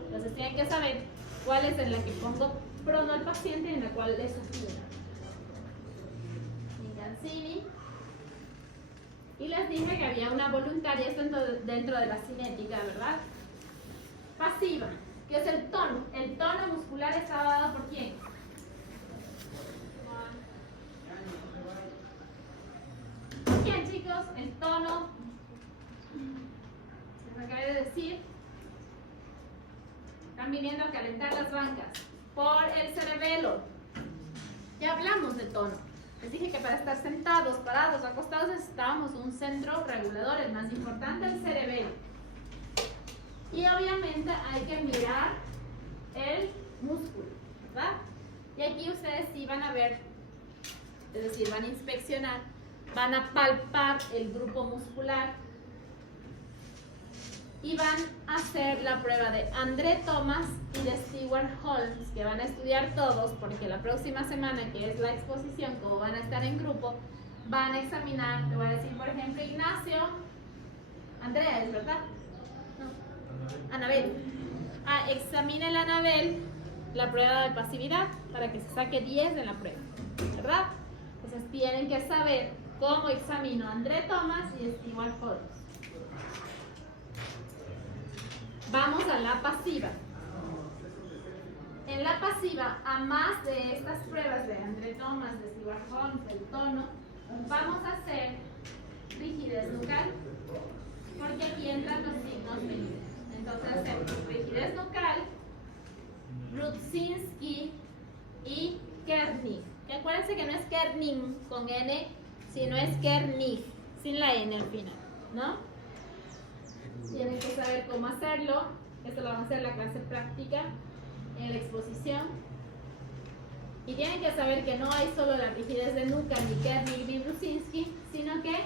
Entonces tienen que saber cuál es en la que pongo prono al paciente y en la cual le supino. Mingancini. Y les dije que había una voluntaria, esto dentro de la cinética, ¿verdad? Pasiva, que es el tono. El tono muscular está dado por quién. ¿Por quién, chicos? El tono, les acabé de decir, están viniendo a calentar las bancas. Por el cerebelo. Ya hablamos de tono. Les dije que para estar sentados, parados, acostados necesitábamos un centro regulador, el más importante, el cerebelo. Y obviamente hay que mirar el músculo, ¿verdad? Y aquí ustedes sí van a ver, es decir, van a inspeccionar, van a palpar el grupo muscular y van a hacer la prueba de André Thomas y de Stewart Holmes, que van a estudiar todos, porque la próxima semana, que es la exposición, como van a estar en grupo, van a examinar, te voy a decir, por ejemplo, Ignacio, Andrea, ¿es verdad? No. Anabel. Examine la Anabel la prueba de pasividad para que se saque 10 de la prueba, ¿verdad? Entonces tienen que saber cómo examino a André Thomas y Stewart Holmes. Vamos a la pasiva. En la pasiva, a más de estas pruebas de André Thomas, de Stewart Holmes, del tono, vamos a hacer rigidez nucal, porque aquí entran los signos felices. Entonces hacemos rigidez nucal, Rudzinski y Kernig. Y acuérdense que no es Kerning con N, sino es Kernig, sin la N al final, ¿no? Tienen que saber cómo hacerlo. Esto lo van a hacer en la clase práctica, en la exposición. Y tienen que saber que no hay solo la rigidez de nuca, ni Kernig, ni Rudzinski, sino que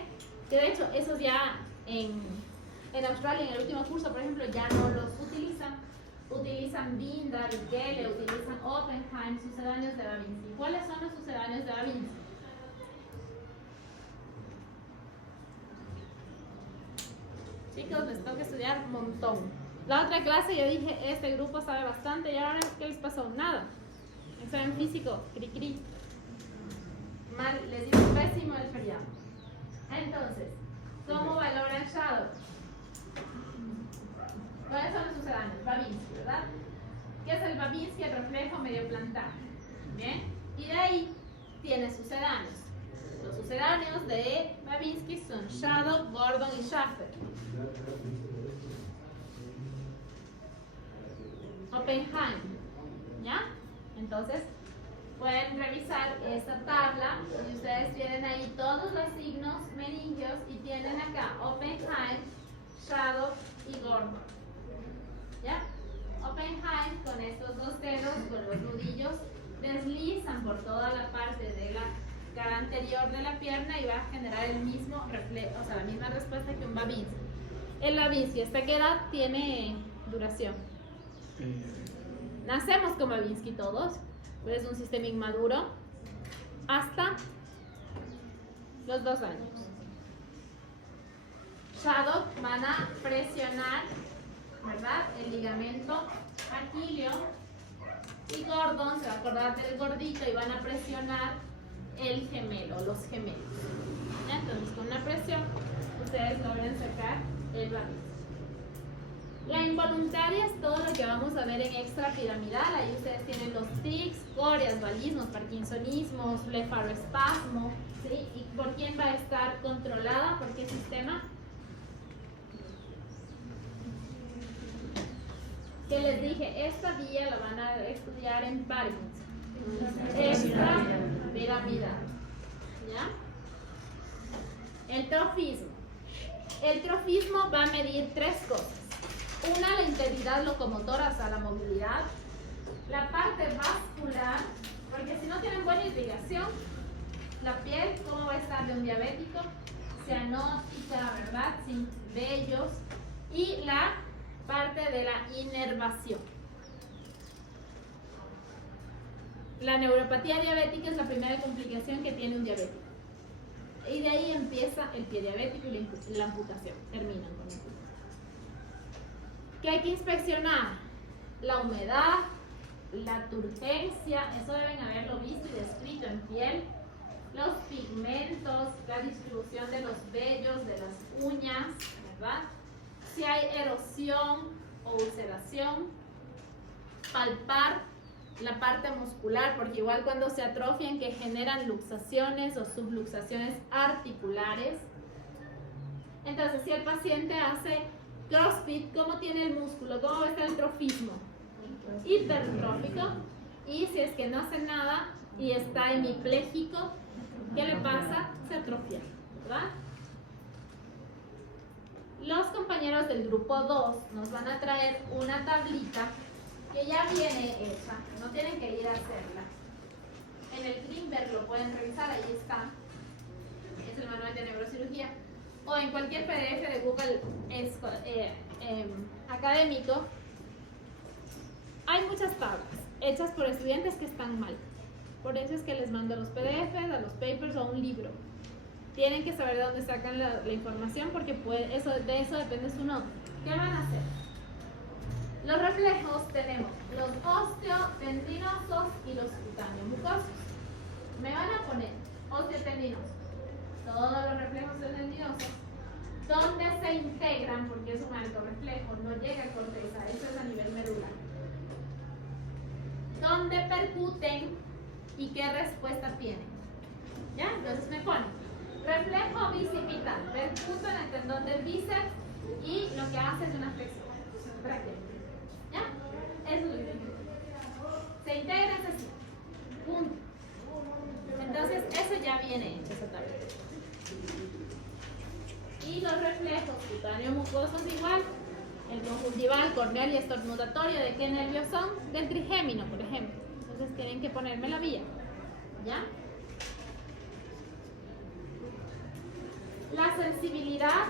de hecho esos ya en Australia, en el último curso, por ejemplo, ya no los utilizan. Utilizan Binder, Gelle, utilizan Oppenheim, sucedáneos de Babinski. ¿Cuáles son los sucedáneos de Babinski? Chicos, les toca estudiar un montón. La otra clase yo dije, este grupo sabe bastante, y ahora ¿qué les pasó? Nada. Examen físico, cri cri. Mal, les digo pésimo el feriado. Entonces, ¿cómo valoran Shadow? ¿Cuáles son los sucedáneos? Babinski, ¿verdad? ¿Qué es el Babinski? El reflejo medio plantar. ¿Bien? Y de ahí tiene sucedáneos. Los sucedáneos de Babinski son Shadow, Gordon y Schaffer. Oppenheim. ¿Ya? Entonces, pueden revisar esta tabla y ustedes tienen ahí todos los signos meningios y tienen acá Oppenheim, Shadow y Gordon. ¿Ya? Oppenheim con estos dos dedos, con los nudillos, deslizan por toda la parte de la cara anterior de la pierna y va a generar el mismo reflejo, o sea, la misma respuesta que un Babinski. El Babinski, ¿hasta qué edad tiene duración? Nacemos con Babinski todos, pues es un sistema inmaduro, hasta los 2 años. Shadow van a presionar, ¿verdad?, el ligamento aquileo, y Gordon se va a acordar del gordito y van a presionar el gemelo, los gemelos. ¿Ya? Entonces con una presión ustedes logran sacar el Babinski. La involuntaria es todo lo que vamos a ver en extrapiramidal. Ahí ustedes tienen los tics, corias, balismos, parkinsonismos, blefaroespasmo, ¿sí? ¿Y por quién va a estar controlada? ¿Por qué sistema? Que les dije, esta vía la van a estudiar en Parkinson. extrapiramidal. ¿Ya? El trofismo. El trofismo va a medir tres cosas. Una, la integridad locomotora, o sea, la movilidad. La parte vascular, porque si no tienen buena irrigación, la piel, ¿cómo va a estar de un diabético? Cianótica, ¿verdad? Sin vellos. Y la parte de la inervación. La neuropatía diabética es la primera complicación que tiene un diabético. Y de ahí empieza el pie diabético y la amputación. Terminan con el pie. ¿Qué hay que inspeccionar? La humedad, la turgencia, eso deben haberlo visto y descrito en piel. Los pigmentos, la distribución de los vellos, de las uñas, ¿verdad? Si hay erosión o ulceración, palpar la parte muscular, porque igual cuando se atrofian que generan luxaciones o subluxaciones articulares. Entonces, si el paciente hace CrossFit, ¿cómo tiene el músculo? ¿Cómo va a estar el trofismo? Hipertrófico. Y si es que no hace nada y está hemipléjico, ¿qué le pasa? Se atrofia, ¿verdad? Los compañeros del grupo 2 nos van a traer una tablita que ya viene hecha, no tienen que ir a hacerla. En el Greenberg lo pueden revisar, ahí está. Es el manual de neurocirugía. O en cualquier PDF de Google académico. Hay muchas tablas hechas por estudiantes que están mal. Por eso es que les mando a los PDFs, a los papers o a un libro. Tienen que saber de dónde sacan la información porque de eso depende su nota. ¿Qué van a hacer? Los reflejos tenemos los osteotendinosos y los cutáneo-mucosos. Me van a poner osteotendinosos, todos los reflejos tendinosos, donde se integran, porque es un alto reflejo, no llega a corteza, eso es a nivel medular. Donde percuten y qué respuesta tienen. ¿Ya? Entonces me ponen reflejo bicipital, percutan el tendón del bíceps y lo que hace es una flexión. ¿Ya? Eso es lo que se integra así. Punto. Entonces, eso ya viene hecho, esa tabla. Y los reflejos cutáneo-mucosos igual. El conjuntival, corneal y estornudatorio, ¿de qué nervios son? Del trigémino, por ejemplo. Entonces tienen que ponerme la vía. ¿Ya? La sensibilidad,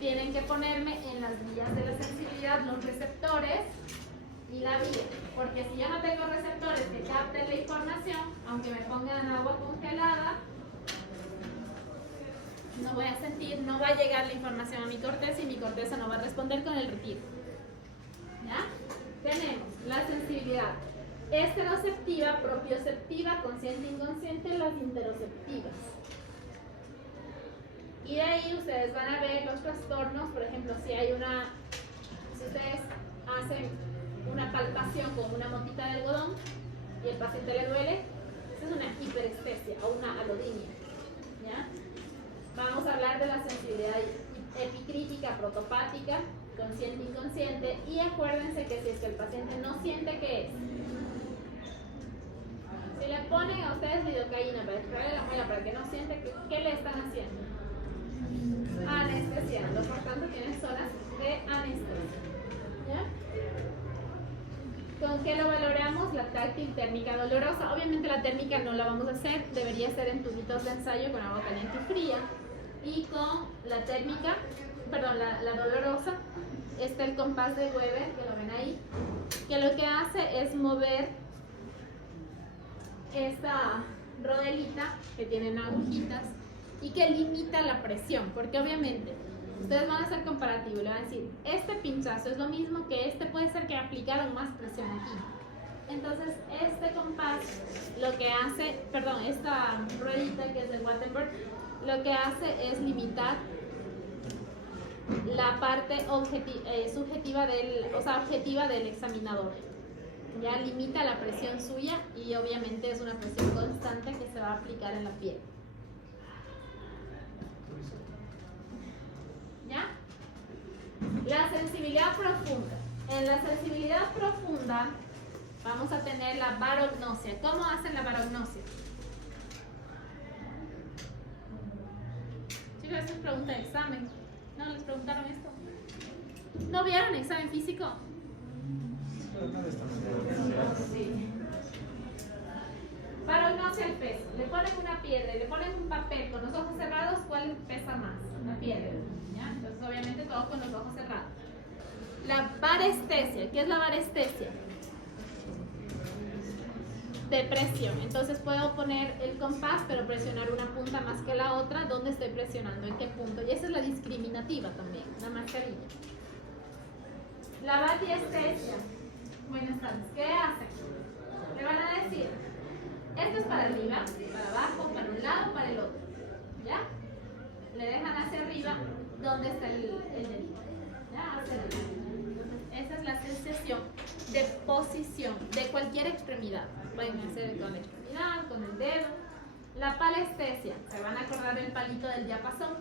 tienen que ponerme en las vías de la sensibilidad los receptores y la vía. Porque si yo no tengo receptores que capten la información, aunque me pongan agua congelada, no voy a sentir, no va a llegar la información a mi corteza y mi corteza no va a responder con el retiro. ¿Ya? Tenemos la sensibilidad esteroceptiva, propioceptiva, consciente e inconsciente, las interoceptivas. Y de ahí ustedes van a ver los trastornos, por ejemplo, si ustedes hacen una palpación con una motita de algodón y el paciente le duele, esa es una hiperestesia o una alodinia. ¿Ya? Vamos a hablar de la sensibilidad epicrítica, protopática, consciente e inconsciente, y acuérdense que si es que el paciente no siente, ¿qué es? Si le ponen a ustedes lidocaína para extraer la muela para que no siente, ¿qué le están haciendo? Anestesiando, por tanto tienen zonas de anestesia. ¿Ya? ¿Con qué lo valoramos? La táctil térmica dolorosa. Obviamente la térmica no la vamos a hacer, debería ser en tubitos de ensayo con agua caliente y fría. Y con la térmica, perdón, la dolorosa, está el compás de Weber, que lo ven ahí, que lo que hace es mover esta rodelita que tienen agujitas y que limita la presión, porque obviamente ustedes van a hacer comparativo y le van a decir, este pinchazo es lo mismo que este, puede ser que aplicaron más presión aquí. Entonces este compás lo que hace, perdón, esta ruedita que es de Wattenberg, lo que hace es limitar la parte subjetiva objetiva del examinador. Ya limita la presión suya y obviamente es una presión constante que se va a aplicar en la piel. ¿Ya? La sensibilidad profunda. En la sensibilidad profunda Vamos a tener la barognosia. ¿Cómo hacen la barognosia? Chicos, esto es pregunta de examen. ¿No les preguntaron esto? ¿No vieron examen físico? Sí. Barognosia al peso. Le ponen una piedra y le ponen un papel con los ojos cerrados. ¿Cuál pesa más? La piedra. ¿Ya? Entonces, obviamente, todo con los ojos cerrados. La parestesia. ¿Qué es la parestesia? De presión. Entonces puedo poner el compás, pero presionar una punta más que la otra. ¿Dónde estoy presionando? ¿En qué punto? Y esa es la discriminativa también, la mascarilla. La batiestesia. Buenas tardes. ¿Qué hacen? Le van a decir, esto es para arriba, para abajo, para un lado, para el otro. ¿Ya? Le dejan hacia arriba, ¿dónde está el dedito? ¿Ya? Hacia arriba. Entonces, esa es la sensación de posición de cualquier extremidad. Pueden hacer con la extremidad, con el dedo. La palestesia, se van a acordar del palito del diapasón.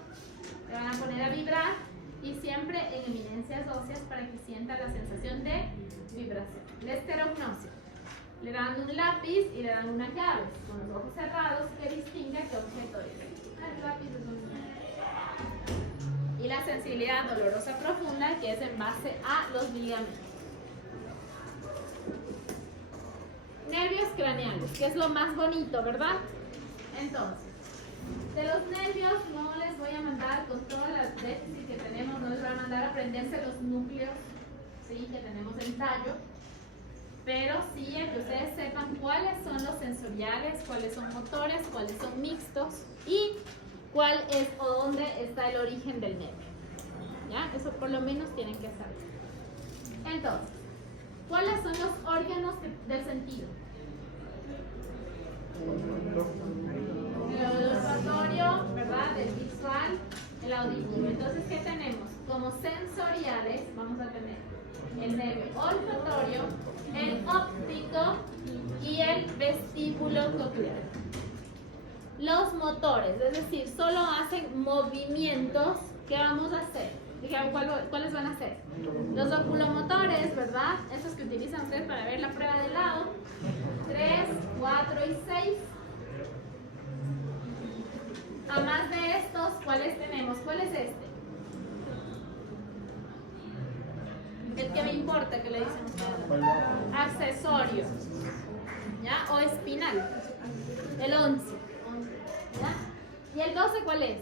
Se van a poner a vibrar y siempre en eminencias óseas para que sientan la sensación de vibración. La esterognosia, le dan un lápiz y le dan unas llaves con los ojos cerrados que distingue qué objeto es. El lápiz es un... Y la sensibilidad dolorosa profunda, que es en base a los ligamentos. Nervios craneales, que es lo más bonito, ¿verdad? Entonces, de los nervios no les voy a mandar con todas las déficits que tenemos, no les voy a mandar a aprenderse los núcleos, ¿sí? Que tenemos en tallo, pero sí que ustedes sepan cuáles son los sensoriales, cuáles son motores, cuáles son mixtos y cuál es o dónde está el origen del nervio. ¿Ya? Eso por lo menos tienen que saber. Entonces, ¿cuáles son los órganos del sentido? El olfatorio, ¿verdad? El visual, el auditivo. Entonces, ¿qué tenemos? Como sensoriales vamos a tener el nervio olfatorio, el óptico y el vestíbulo coclear. Los motores, es decir, solo hacen movimientos. ¿Qué vamos a hacer? ¿Cuáles van a ser? Los oculomotores, ¿verdad? Esos que utilizan ustedes para ver la prueba de lado. 3, 4 y 6. A más de estos, ¿cuáles tenemos? ¿Cuál es este? El que me importa, que le dicen ustedes. Accesorio. ¿Ya? O espinal. El 11. ¿Ya? ¿Y el 12 cuál es?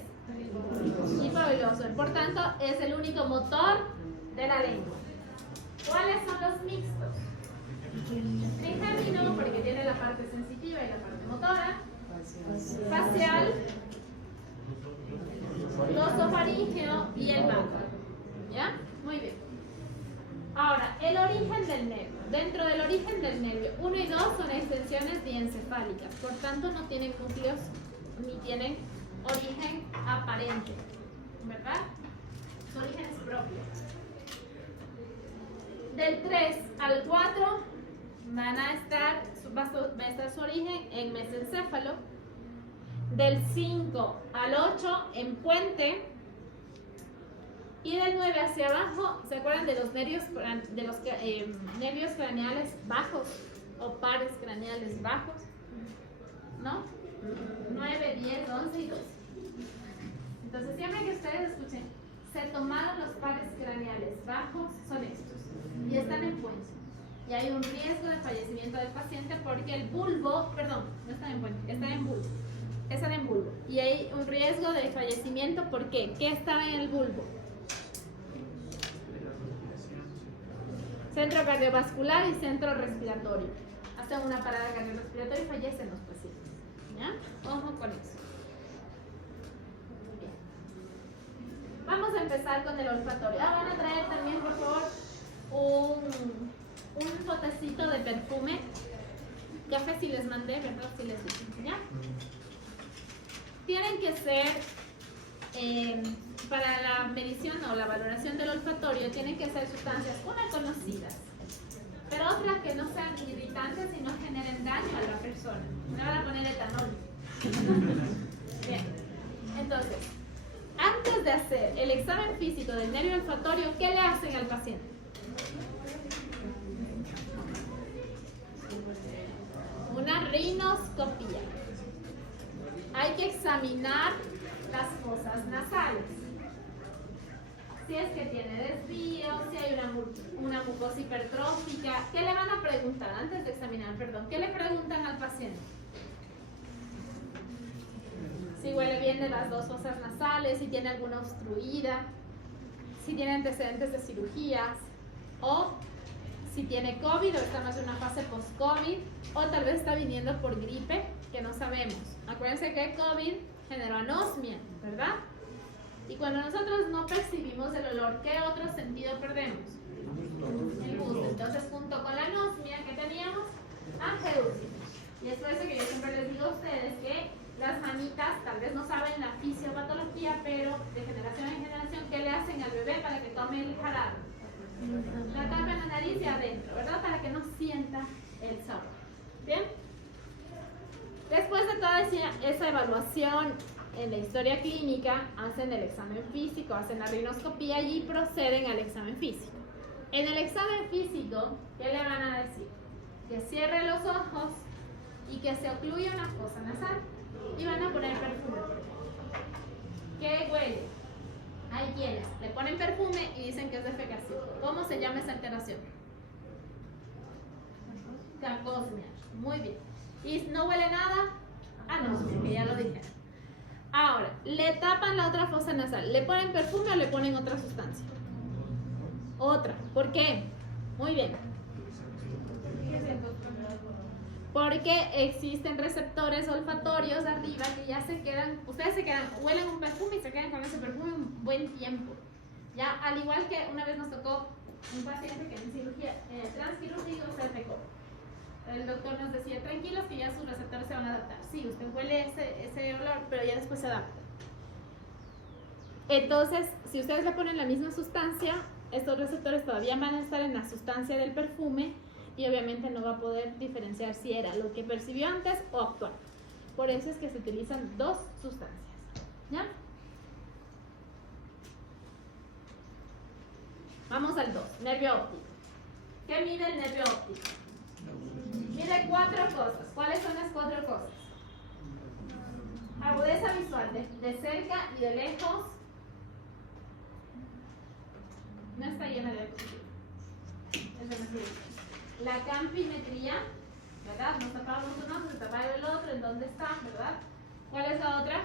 Hipoglosal. Por tanto, es el único motor de la lengua. ¿Cuáles son los mixtos? Trigémino, porque tiene la parte sensitiva y la parte motora. Facial, glosofaríngeo y el vago. ¿Ya? Muy bien. Ahora, el origen del nervio. Dentro del origen del nervio, 1 y 2 son extensiones diencefálicas. Por tanto, no tienen núcleos ni tienen origen aparente, ¿verdad? Su origen es propio. Del 3 al 4 va a estar su origen en mesencéfalo. Del 5 al 8 en puente. Y del 9 hacia abajo, ¿se acuerdan de los nervios, nervios craneales bajos o pares craneales bajos? ¿No? 9, 10, 11 y 12. Entonces, siempre que ustedes escuchen, se tomaron los pares craneales bajos, son estos. Y están en puente. Y hay un riesgo de fallecimiento del paciente porque el bulbo, perdón, no está en puente, está en bulbo. Está en bulbo. Y hay un riesgo de fallecimiento, ¿por qué? ¿Qué estaba en el bulbo? Centro cardiovascular y centro respiratorio. Hacen una parada cardiorrespiratoria y fallecen los pacientes. ¿Ya? Ojo con eso. Bien. Vamos a empezar con el olfatorio. Van a traer también, por favor, un potecito de perfume. Café si les mandé, ¿verdad? Si les dije, ¿ya? Tienen que ser, para la medición o la valoración del olfatorio, tienen que ser sustancias, una, conocidas, pero otras que no sean irritantes y no generen daño a la persona. Me van a poner etanol. Bien, entonces, antes de hacer el examen físico del nervio olfatorio, ¿qué le hacen al paciente? rinoscopía. Hay que examinar las fosas nasales. Si es que tiene desvío, si hay una mucosa hipertrófica. ¿Qué le van a preguntar antes de examinar? Perdón, ¿qué le preguntan al paciente? Si huele bien de las dos fosas nasales, si tiene alguna obstruida, si tiene antecedentes de cirugías, o si tiene COVID o está más en una fase post-COVID, o tal vez está viniendo por gripe, que no sabemos. Acuérdense que COVID generó anosmia, ¿verdad? Y cuando nosotros no percibimos el olor, ¿qué otro sentido perdemos? El gusto. Entonces, junto con la anosmia que teníamos, ageusia. Y es por eso que yo siempre les digo a ustedes que las mamitas tal vez no saben la fisiopatología, pero de generación en generación, ¿qué le hacen al bebé para que tome el jarabe? La tapan en la nariz y adentro, ¿verdad? Para que no sienta el sabor. ¿Bien? Después de toda esa evaluación en la historia clínica, hacen el examen físico, hacen la rinoscopía y proceden al examen físico. En el examen físico, ¿qué le van a decir? Que cierre los ojos y que se ocluya una fosa nasal. Y van a poner perfume. ¿Qué huele? Hay quienes le ponen perfume y dicen que es defecación. ¿Cómo se llama esa alteración? Cacosmia. Muy bien. ¿Y no huele nada? Anosmia, que ya lo dije. Ahora, le tapan la otra fosa nasal. ¿Le ponen perfume o le ponen otra sustancia? Otra. ¿Por qué? Muy bien. Porque existen receptores olfatorios arriba que ya se quedan, ustedes se quedan, huelen un perfume y se quedan con ese perfume un buen tiempo. Ya, al igual que una vez nos tocó un paciente que en cirugía transquirúrgico se secó. El doctor nos decía, tranquilos que ya sus receptores se van a adaptar. Sí, usted huele ese olor, pero ya después se adapta. Entonces, si ustedes le ponen la misma sustancia, estos receptores todavía van a estar en la sustancia del perfume y obviamente no va a poder diferenciar si era lo que percibió antes o actual. Por eso es que se utilizan dos sustancias. ¿Ya? Vamos al 2, nervio óptico. ¿Qué mide el nervio óptico? Mide 4 cosas. ¿Cuáles son las 4 cosas? Agudeza visual, de cerca y de lejos. No está llena de diapositivas. La campimetría, ¿verdad? Nos tapamos uno, se tapa el otro, ¿en dónde está? ¿Verdad? ¿Cuál es la otra?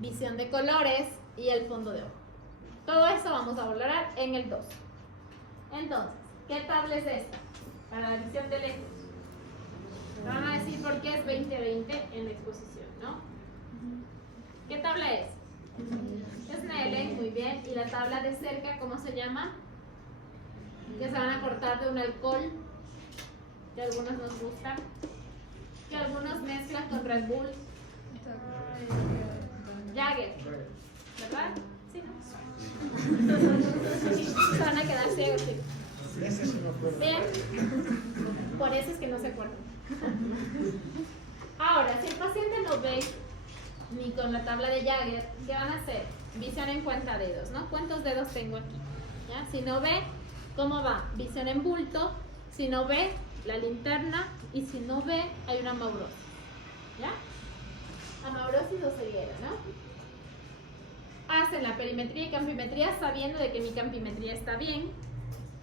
Visión de colores y el fondo de ojo. Todo eso vamos a valorar en el 2. Entonces, ¿qué tabla es esta? Para la visión de lejos. Me van a decir por qué es 20-20 en la exposición, ¿no? ¿Qué tabla es? Es Snellen, muy bien. ¿Y la tabla de cerca, cómo se llama? Que se van a cortar de un alcohol que a algunos nos gusta, que algunos mezclan con Red Bull. Jagger, ¿verdad? Sí, ¿no? Se van a quedar ciegos, chicos. Bien, por eso es que no se acuerdan. Ahora, si el paciente no ve ni con la tabla de Jagger, ¿qué van a hacer? Visión en cuenta dedos, ¿no? ¿Cuántos dedos tengo aquí? ¿Ya? Si no ve, ¿cómo va? Visión en bulto. Si no ve, la linterna. Y si no ve, hay una amaurosis. ¿Ya? Amaurosis o ceguera, ¿no? Hacen la perimetría y campimetría sabiendo de que mi campimetría está bien.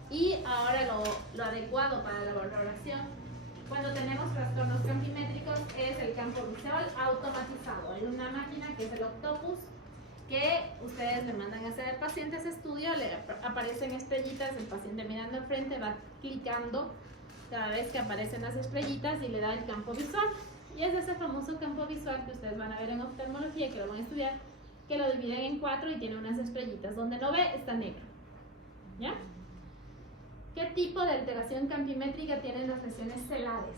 Y ahora lo adecuado para la valoración cuando tenemos trastornos campimétricos es el campo visual automatizado. Hay una máquina que es el Octopus que ustedes le mandan a hacer al paciente ese estudio, le aparecen estrellitas, el paciente mirando al frente va clicando cada vez que aparecen las estrellitas y le da el campo visual. Y es ese famoso campo visual que ustedes van a ver en oftalmología, que lo van a estudiar, que lo dividen en 4 y tiene unas estrellitas. Donde no ve está negro. ¿Ya? ¿Qué tipo de alteración campimétrica tienen las lesiones celares?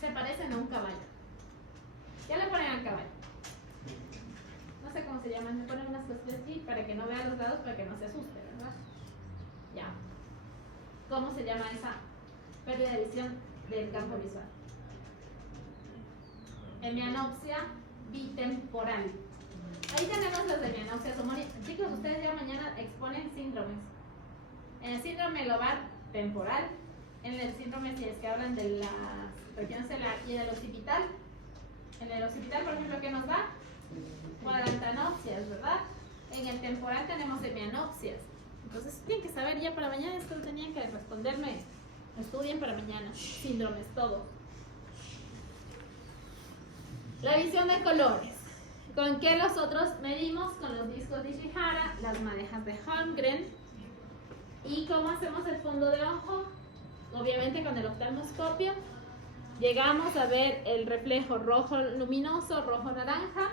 Se parecen a un caballo. ¿Qué le ponen al caballo? No sé cómo se llaman, le ponen unas cosas así para que no vea los lados, para que no se asuste, ¿verdad? Ya. ¿Cómo se llama esa pérdida de visión del campo visual? Hemianopsia bitemporal. Ahí tenemos los de hemianopsia somoria. Chicos, ustedes ya mañana exponen síndromes. En el síndrome lobar temporal. En el síndrome, si es que hablan de las regiones celular y en el occipital. En el occipital, por ejemplo, ¿qué nos da? Cuadrantanopsias, ¿verdad? En el temporal tenemos hemianopsias. Entonces tienen que saber ya para mañana, esto tenían que responderme. Estudien para mañana, síndromes, todo. La visión de colores. ¿Con qué nosotros medimos? Con los discos de Ishihara, las madejas de Holmgren. ¿Y cómo hacemos el fondo de ojo? Obviamente con el oftalmoscopio. Llegamos a ver el reflejo rojo luminoso, rojo naranja.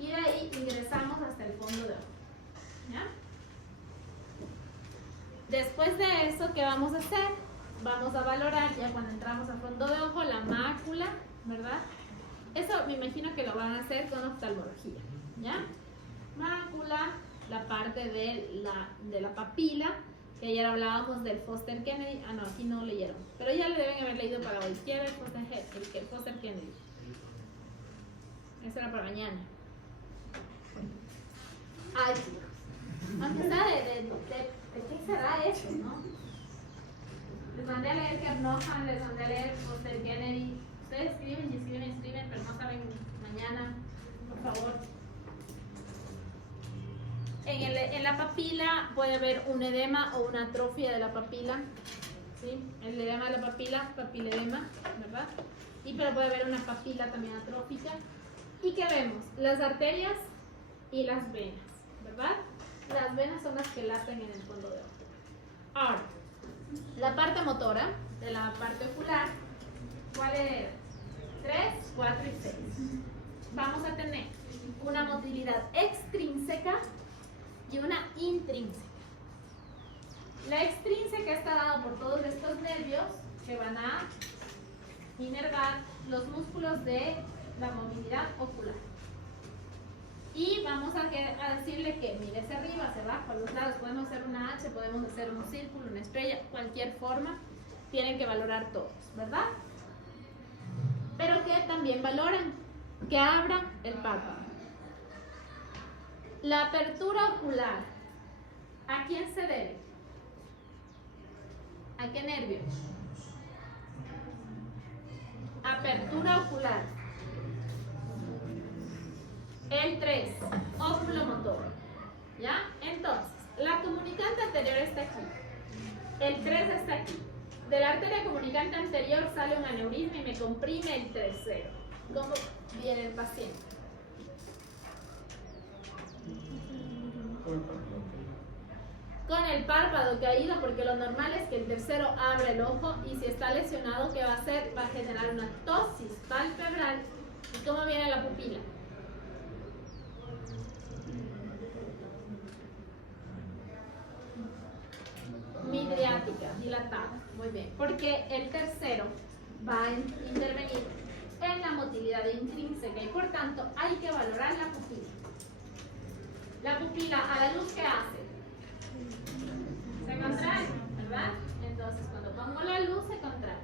Y de ahí ingresamos hasta el fondo de ojo. ¿Ya? Después de eso, ¿qué vamos a hacer? Vamos a valorar ya cuando entramos al fondo de ojo la mácula, ¿verdad? Eso me imagino que lo van a hacer con oftalmología, ¿ya? Mácula, la parte de la papila, que ayer hablábamos del Foster Kennedy. Ah, no, aquí no leyeron, pero ya le deben haber leído para hoy. ¿Quién era el Foster Kennedy? Eso era para mañana. Ay, aunque sea ¿de qué será eso, no? Les mandé a leer Kernohan, les mandé a leer Foster Kennedy. Ustedes escriben y escriben y escriben, pero no saben mañana, por favor. En la papila puede haber un edema o una atrofia de la papila. ¿Sí? El edema de la papila, papiledema, ¿verdad? Pero puede haber una papila también atrófica. ¿Y qué vemos? Las arterias y las venas, ¿verdad? Las venas son las que laten en el fondo de ojo. Ahora, la parte motora de la parte ocular, ¿cuál es? 3, 4 y 6. Vamos a tener una motilidad extrínseca y una intrínseca. La extrínseca está dada por todos estos nervios que van a inervar los músculos de la movilidad ocular. Y vamos a decirle que mire hacia arriba, hacia abajo, a los lados. Podemos hacer una H, podemos hacer un círculo, una estrella, cualquier forma. Tienen que valorar todos, ¿verdad? Pero que también valoren que abra el párpado. La apertura ocular, ¿a quién se debe? ¿A qué nervio? Apertura ocular. El 3, oculomotor. ¿Ya? Entonces, la comunicante anterior está aquí. El 3 está aquí. De la arteria comunicante anterior sale un aneurisma y me comprime el tercero. ¿Cómo viene el paciente? Con el párpado caído, porque lo normal es que el tercero abra el ojo y si está lesionado, ¿qué va a hacer? Va a generar una ptosis palpebral. ¿Y cómo viene la pupila? Midriática, dilatada. Muy bien. Porque el tercero va a intervenir en la motilidad intrínseca y por tanto hay que valorar la pupila. La pupila a la luz, ¿qué hace? Se contrae, ¿verdad? Entonces cuando pongo la luz se contrae.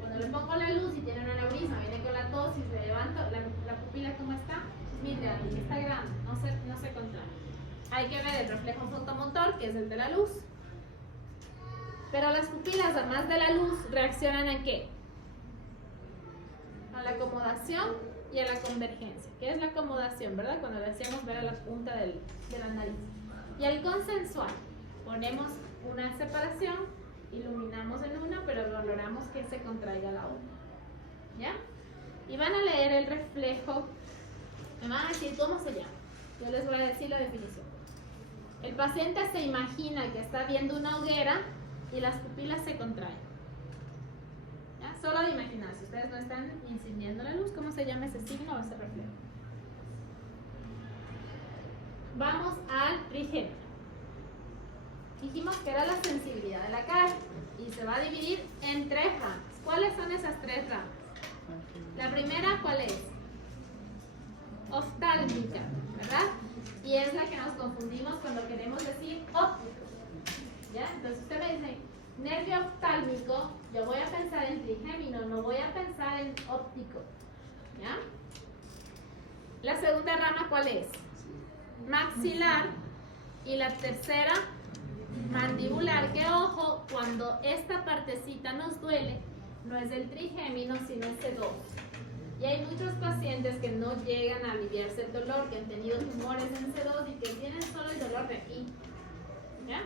Cuando le pongo la luz y tiene un aneurisma, viene con la tos y le levanto, la pupila ¿cómo está? Midriática, está grande, no se contrae. Hay que ver el reflejo fotomotor, que es el de la luz. Pero las pupilas, además de la luz, reaccionan ¿a qué? A la acomodación y a la convergencia. ¿Qué es la acomodación, verdad? Cuando le hacemos ver a la punta de la nariz. Y al consensual, ponemos una separación, iluminamos en una, pero valoramos que se contraiga la otra. ¿Ya? Y van a leer el reflejo. Me van a decir cómo se llama. Yo les voy a decir la definición. El paciente se imagina que está viendo una hoguera y las pupilas se contraen. ¿Ya? Solo de imaginar, si ustedes no están incidiendo la luz, ¿cómo se llama ese signo o ese reflejo? Vamos al trigémino. Dijimos que era la sensibilidad de la cara y se va a dividir en 3 ramas. ¿Cuáles son esas 3 ramas? La primera, ¿cuál es? Oftálmica, ¿verdad? Y es la que nos confundimos cuando queremos decir óptico. ¿Ya? Entonces usted me dice, nervio oftálmico, yo voy a pensar en trigémino, no voy a pensar en óptico. ¿Ya? La segunda rama, ¿cuál es? Maxilar. Y la tercera, mandibular, que ojo, cuando esta partecita nos duele, no es el trigémino, sino el C2. Y hay muchos pacientes que no llegan a aliviarse el dolor, que han tenido tumores en C2 y que tienen solo el dolor de aquí. ¿Ya?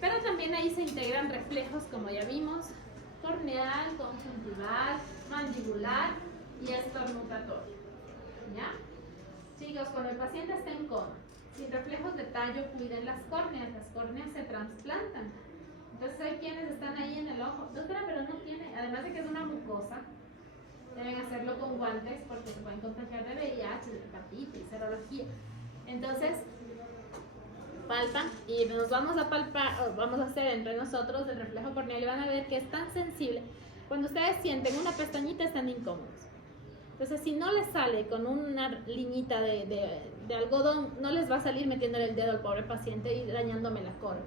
Pero también ahí se integran reflejos, como ya vimos, corneal, conjuntival, mandibular y estornudatorio. ¿Ya? Chicos, cuando el paciente está en coma, sin reflejos de tallo, cuiden las córneas se trasplantan. Entonces hay quienes están ahí en el ojo, doctora, pero no tiene, además de que es una mucosa, deben hacerlo con guantes porque se pueden contagiar de VIH, de hepatitis, serología. Entonces, palpan y nos vamos a palpar, vamos a hacer entre nosotros el reflejo corneal y van a ver que es tan sensible. Cuando ustedes sienten una pestañita están incómodos. Entonces, si no les sale con una liñita de algodón, no les va a salir metiéndole el dedo al pobre paciente y dañándome la córnea.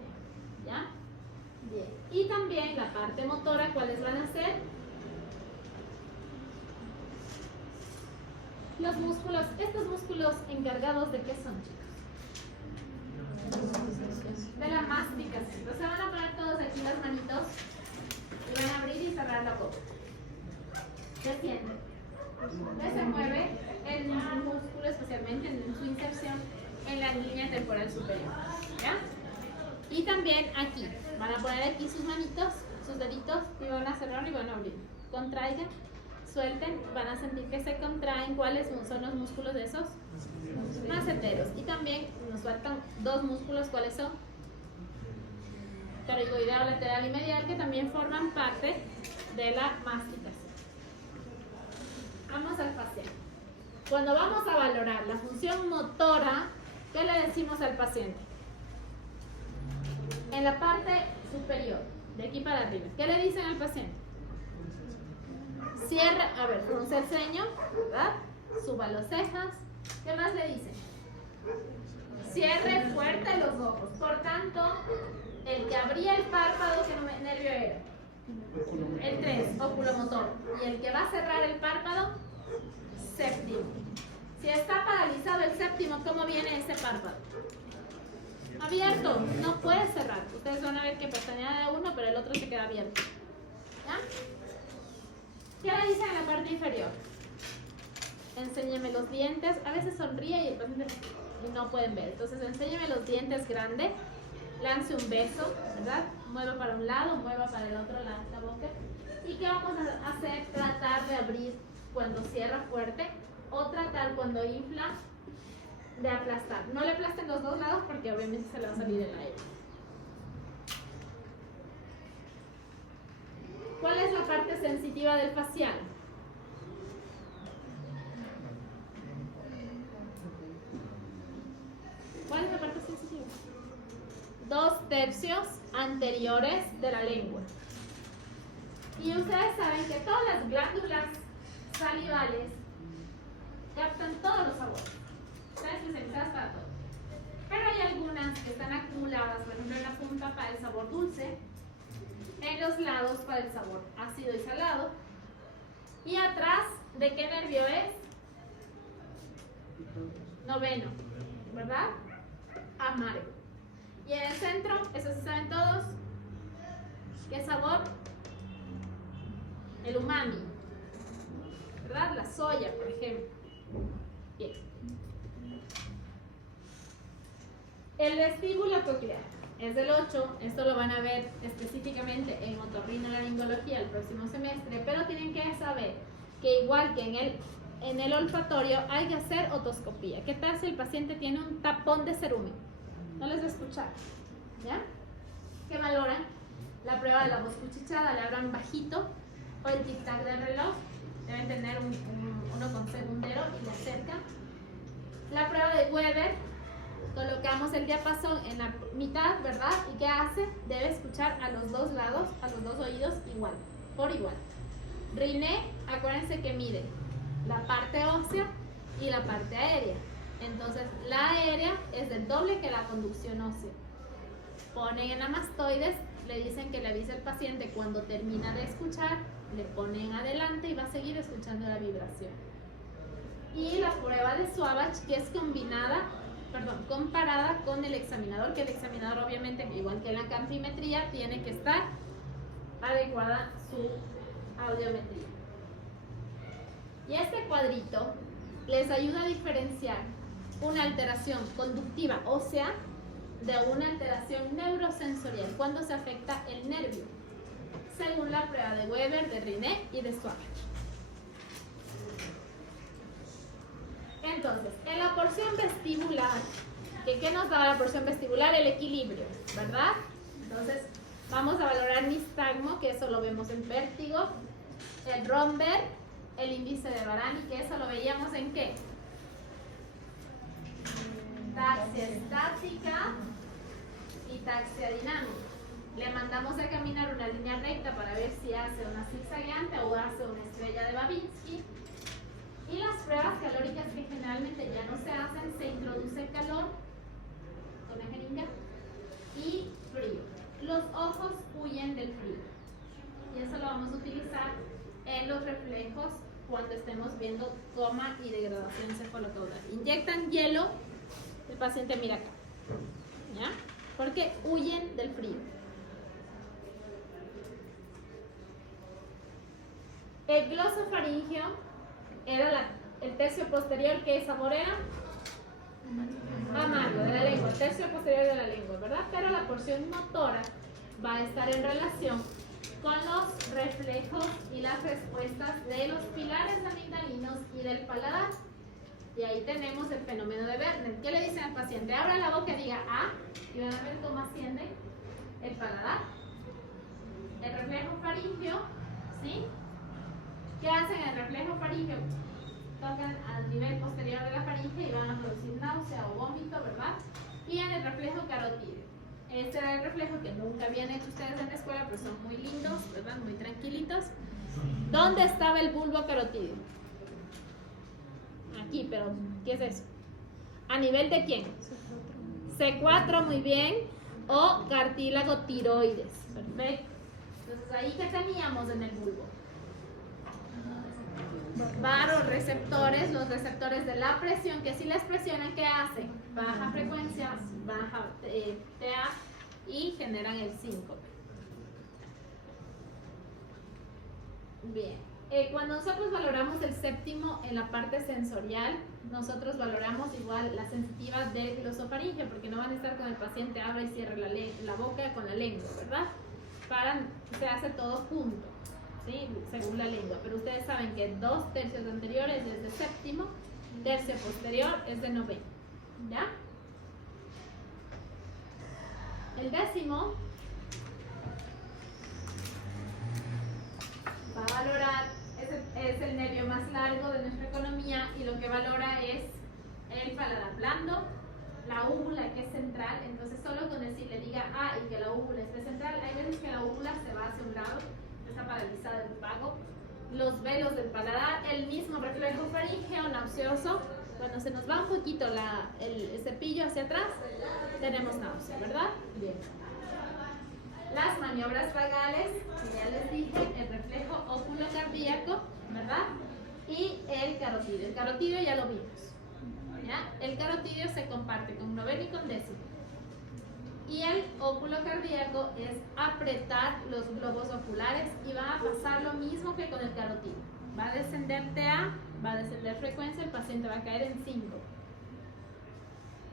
¿Ya? Bien. Y también la parte motora, ¿cuáles van a ser? Los músculos, estos músculos encargados de qué son, chicos? De la masticación. Entonces van a poner todos aquí las manitos y van a abrir y cerrar la boca. ¿Qué sienten? Se mueve el músculo, especialmente en su inserción en la línea temporal superior. ¿Ya? Y también aquí. Van a poner aquí sus manitos, sus deditos y van a cerrar y van a abrir. Contraigan, suelten, van a sentir que se contraen. ¿Cuáles son los músculos de esos? Maceteros. Y también nos faltan dos músculos. ¿Cuáles son? Pterigoideo lateral y medial, que también forman parte de la masticación. Vamos al facial. Cuando vamos a valorar la función motora, ¿qué le decimos al paciente? En la parte superior, de aquí para arriba, ¿qué le dicen al paciente? Cierra, a ver, frunce el ceño, ¿verdad? Suba las cejas. ¿Qué más le dicen? Cierre fuerte los ojos. Por tanto, el que abría el párpado, ¿qué nervio era? El 3, oculomotor. Y el que va a cerrar el párpado, séptimo. Si está paralizado el séptimo, ¿cómo viene ese párpado? Abierto, no puede cerrar. Ustedes van a ver que pestañea de uno, pero el otro se queda abierto. ¿Ya? ¿Qué le dicen en la parte inferior? Enséñeme los dientes. A veces sonríe y el paciente no pueden ver. Entonces, enséñeme los dientes grandes. Lance un beso, ¿verdad? Mueva para un lado, mueva para el otro lado la boca. ¿Y qué vamos a hacer? Tratar de abrir cuando cierra fuerte o tratar cuando infla de aplastar. No le aplasten los dos lados porque obviamente se le va a salir el aire. ¿Cuál es la parte sensitiva del facial? ¿Cuál es la parte sensitiva? 2/3 anteriores de la lengua. Y ustedes saben que todas las glándulas salivales captan todos los sabores. Están especializadas para todo. Pero hay algunas que están acumuladas, por ejemplo en la punta para el sabor dulce, en los lados para el sabor ácido y salado, y atrás, ¿de qué nervio es? Noveno, ¿verdad? Amargo. Y en el centro, eso se saben todos, ¿qué sabor? El umami, ¿verdad? La soya, por ejemplo. Bien. El vestíbulo coclear es del 8, esto lo van a ver específicamente en otorrinolaringología el próximo semestre, pero tienen que saber que igual que en el olfatorio hay que hacer otoscopía. ¿Qué tal si el paciente tiene un tapón de cerumen? No les va a escuchar, ¿ya? ¿Qué valoran? La prueba de la voz cuchicheada, le hablan bajito, o el tic-tac del reloj, deben tener uno con segundero y le acercan. La prueba de Weber, colocamos el diapasón en la mitad, ¿verdad? ¿Y qué hace? Debe escuchar a los dos lados, a los dos oídos igual, por igual. Riné, acuérdense que mide la parte ósea y la parte aérea. Entonces, la aérea es del doble que la conducción ósea. Ponen en la mastoides, le dicen que le avise al paciente cuando termina de escuchar, le ponen adelante y va a seguir escuchando la vibración. Y la prueba de Swabatch, que es combinada comparada con el examinador, que el examinador obviamente, igual que en la campimetría, tiene que estar adecuada su audiometría. Y este cuadrito les ayuda a diferenciar una alteración conductiva ósea de una alteración neurosensorial cuando se afecta el nervio, según la prueba de Weber, de Riné y de Schwager. Entonces, en la porción vestibular, ¿qué nos da la porción vestibular? El equilibrio, ¿verdad? Entonces, vamos a valorar nistagmo, que eso lo vemos en vértigo, el Romberg, el índice de Varani, que eso lo veíamos en ¿qué? Taxia estática y taxia dinámica. Le mandamos a caminar una línea recta para ver si hace una zigzagueante o hace una estrella de Babinski. Y las pruebas calóricas, que generalmente ya no se hacen, se introduce calor con la jeringa y frío. Los ojos huyen del frío. Y eso lo vamos a utilizar en los reflejos cuando estemos viendo coma y degradación cefalocaudal. Inyectan hielo, el paciente mira acá, ¿ya? Porque huyen del frío. El glosofaringeo era el tercio posterior, que sabor era amargo de la lengua, el tercio posterior de la lengua, ¿verdad? Pero la porción motora va a estar en relación con los reflejos y las respuestas de los pilares amigdalinos y del paladar. Y ahí tenemos el fenómeno de Werner. ¿Qué le dicen al paciente? Abra la boca y diga A, y van a ver cómo asciende el paladar. El reflejo faríngeo, ¿sí? ¿Qué hacen en el reflejo faríngeo? Tocan al nivel posterior de la faringe y van a producir náusea o vómito, ¿verdad? Y en el reflejo carotídeo. Este era el reflejo que nunca habían hecho ustedes en la escuela, pero son muy lindos, ¿verdad? Muy tranquilitos. ¿Dónde estaba el bulbo carotídeo? Aquí, pero ¿qué es eso? ¿A nivel de quién? C4, muy bien. O cartílago tiroides. Perfecto. Entonces, ahí que teníamos en el bulbo. Varoreceptores, los receptores de la presión, que si les presionan, ¿qué hacen? Baja frecuencia, baja TA y generan el síncope. Bien, cuando nosotros valoramos el séptimo en la parte sensorial, nosotros valoramos igual la sensitiva del glosofaringeo, porque no van a estar con el paciente abra y cierra la boca con la lengua, ¿verdad? Se hace todo junto, ¿sí? Según la lengua, pero ustedes saben que 2 tercios anteriores es de séptimo, tercio posterior es de noveno, ¿ya? El décimo va a valorar, es el nervio más largo de nuestra economía, y lo que valora es el paladar blando, la úvula, que es central. Entonces solo con decir le diga A y que la úvula esté central, hay veces que la úvula se va hacia un lado, está paralizada el vago, los velos del paladar, el mismo reflejo faríngeo nauseoso. Cuando se nos va un poquito el cepillo hacia atrás, tenemos náusea, ¿verdad? Bien. Las maniobras vagales, que ya les dije, el reflejo óculo-cardíaco, ¿verdad? Y el carotídeo. El carotídeo ya lo vimos, ¿ya? El carotídeo se comparte con noveno y con décimo. Y el óculo cardíaco es apretar los globos oculares, y va a pasar lo mismo que con el carotídeo. Va a descender TA, va a descender frecuencia, el paciente va a caer en 5.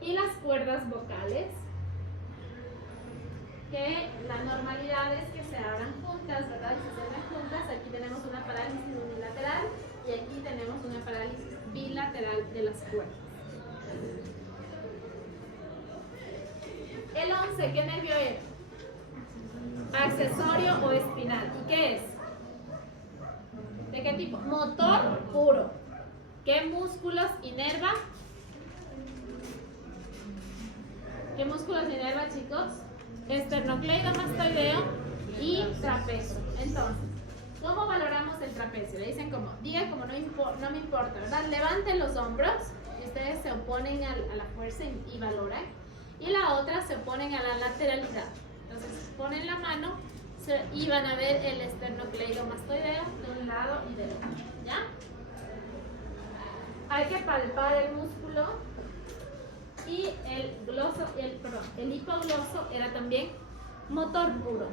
Y las cuerdas vocales, que la normalidad es que se abran juntas, ¿verdad? Y se cierren juntas. Aquí tenemos una parálisis unilateral y aquí tenemos una parálisis bilateral de las cuerdas. El 11, ¿qué nervio es? Accesorio o espinal. ¿Y qué es? ¿De qué tipo? Motor puro. ¿Qué músculos inerva? ¿Qué músculos inerva, chicos? Esternocleidomastoideo y trapecio. Entonces, ¿cómo valoramos el trapecio? Le dicen como, diga como no me importa, ¿verdad? Levanten los hombros y ustedes se oponen a la fuerza y valoran. Y la otra se oponen a la lateralidad. Entonces, ponen la mano y van a ver el esternocleidomastoideo de un lado y del otro, ¿ya? Hay que palpar el músculo y el hipogloso era también motor puro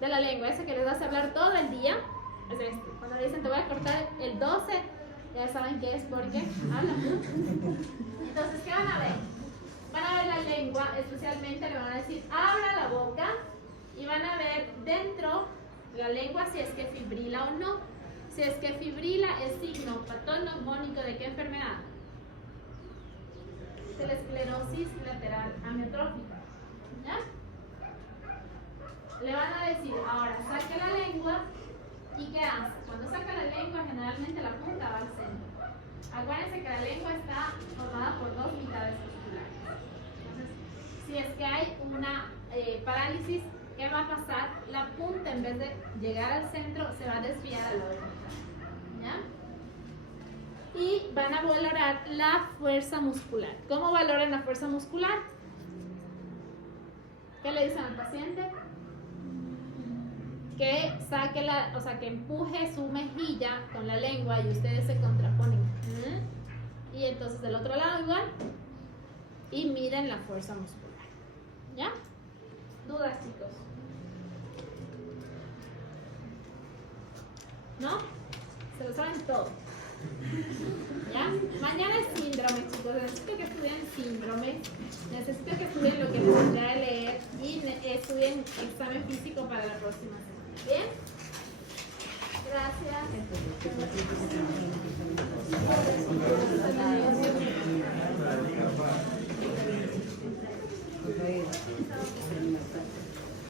de la lengua, ese que les hace hablar todo el día. Es este. Cuando le dicen te voy a cortar el 12, ya saben qué es porque habla mucho. Entonces, ¿qué van a ver? Van a ver la lengua, especialmente le van a decir abra la boca y van a ver dentro la lengua si es que fibrila o no. Si es que fibrila es signo patognomónico de qué enfermedad? De la esclerosis lateral amiotrófica. ¿Ya? Le van a decir, ahora saque la lengua y ¿qué hace? Cuando saca la lengua generalmente la punta va al centro. Acuérdense que la lengua está formada por dos mitades musculares. Entonces, si es que hay una parálisis, ¿qué va a pasar? La punta en vez de llegar al centro se va a desviar a la otra mitad. ¿Ya? Y van a valorar la fuerza muscular. ¿Cómo valoran la fuerza muscular? ¿Qué le dicen al paciente? Que saque que empuje su mejilla con la lengua y ustedes se contraponen. Y entonces del otro lado igual. Y miden la fuerza muscular. ¿Ya? ¿Dudas, chicos? ¿No? Se lo saben todo. ¿Ya? Mañana es síndrome, chicos. Necesito que estudien síndrome. Necesito que estudien lo que les tendré a leer. Y estudien examen físico para la próxima semana. ¿Bien? Gracias.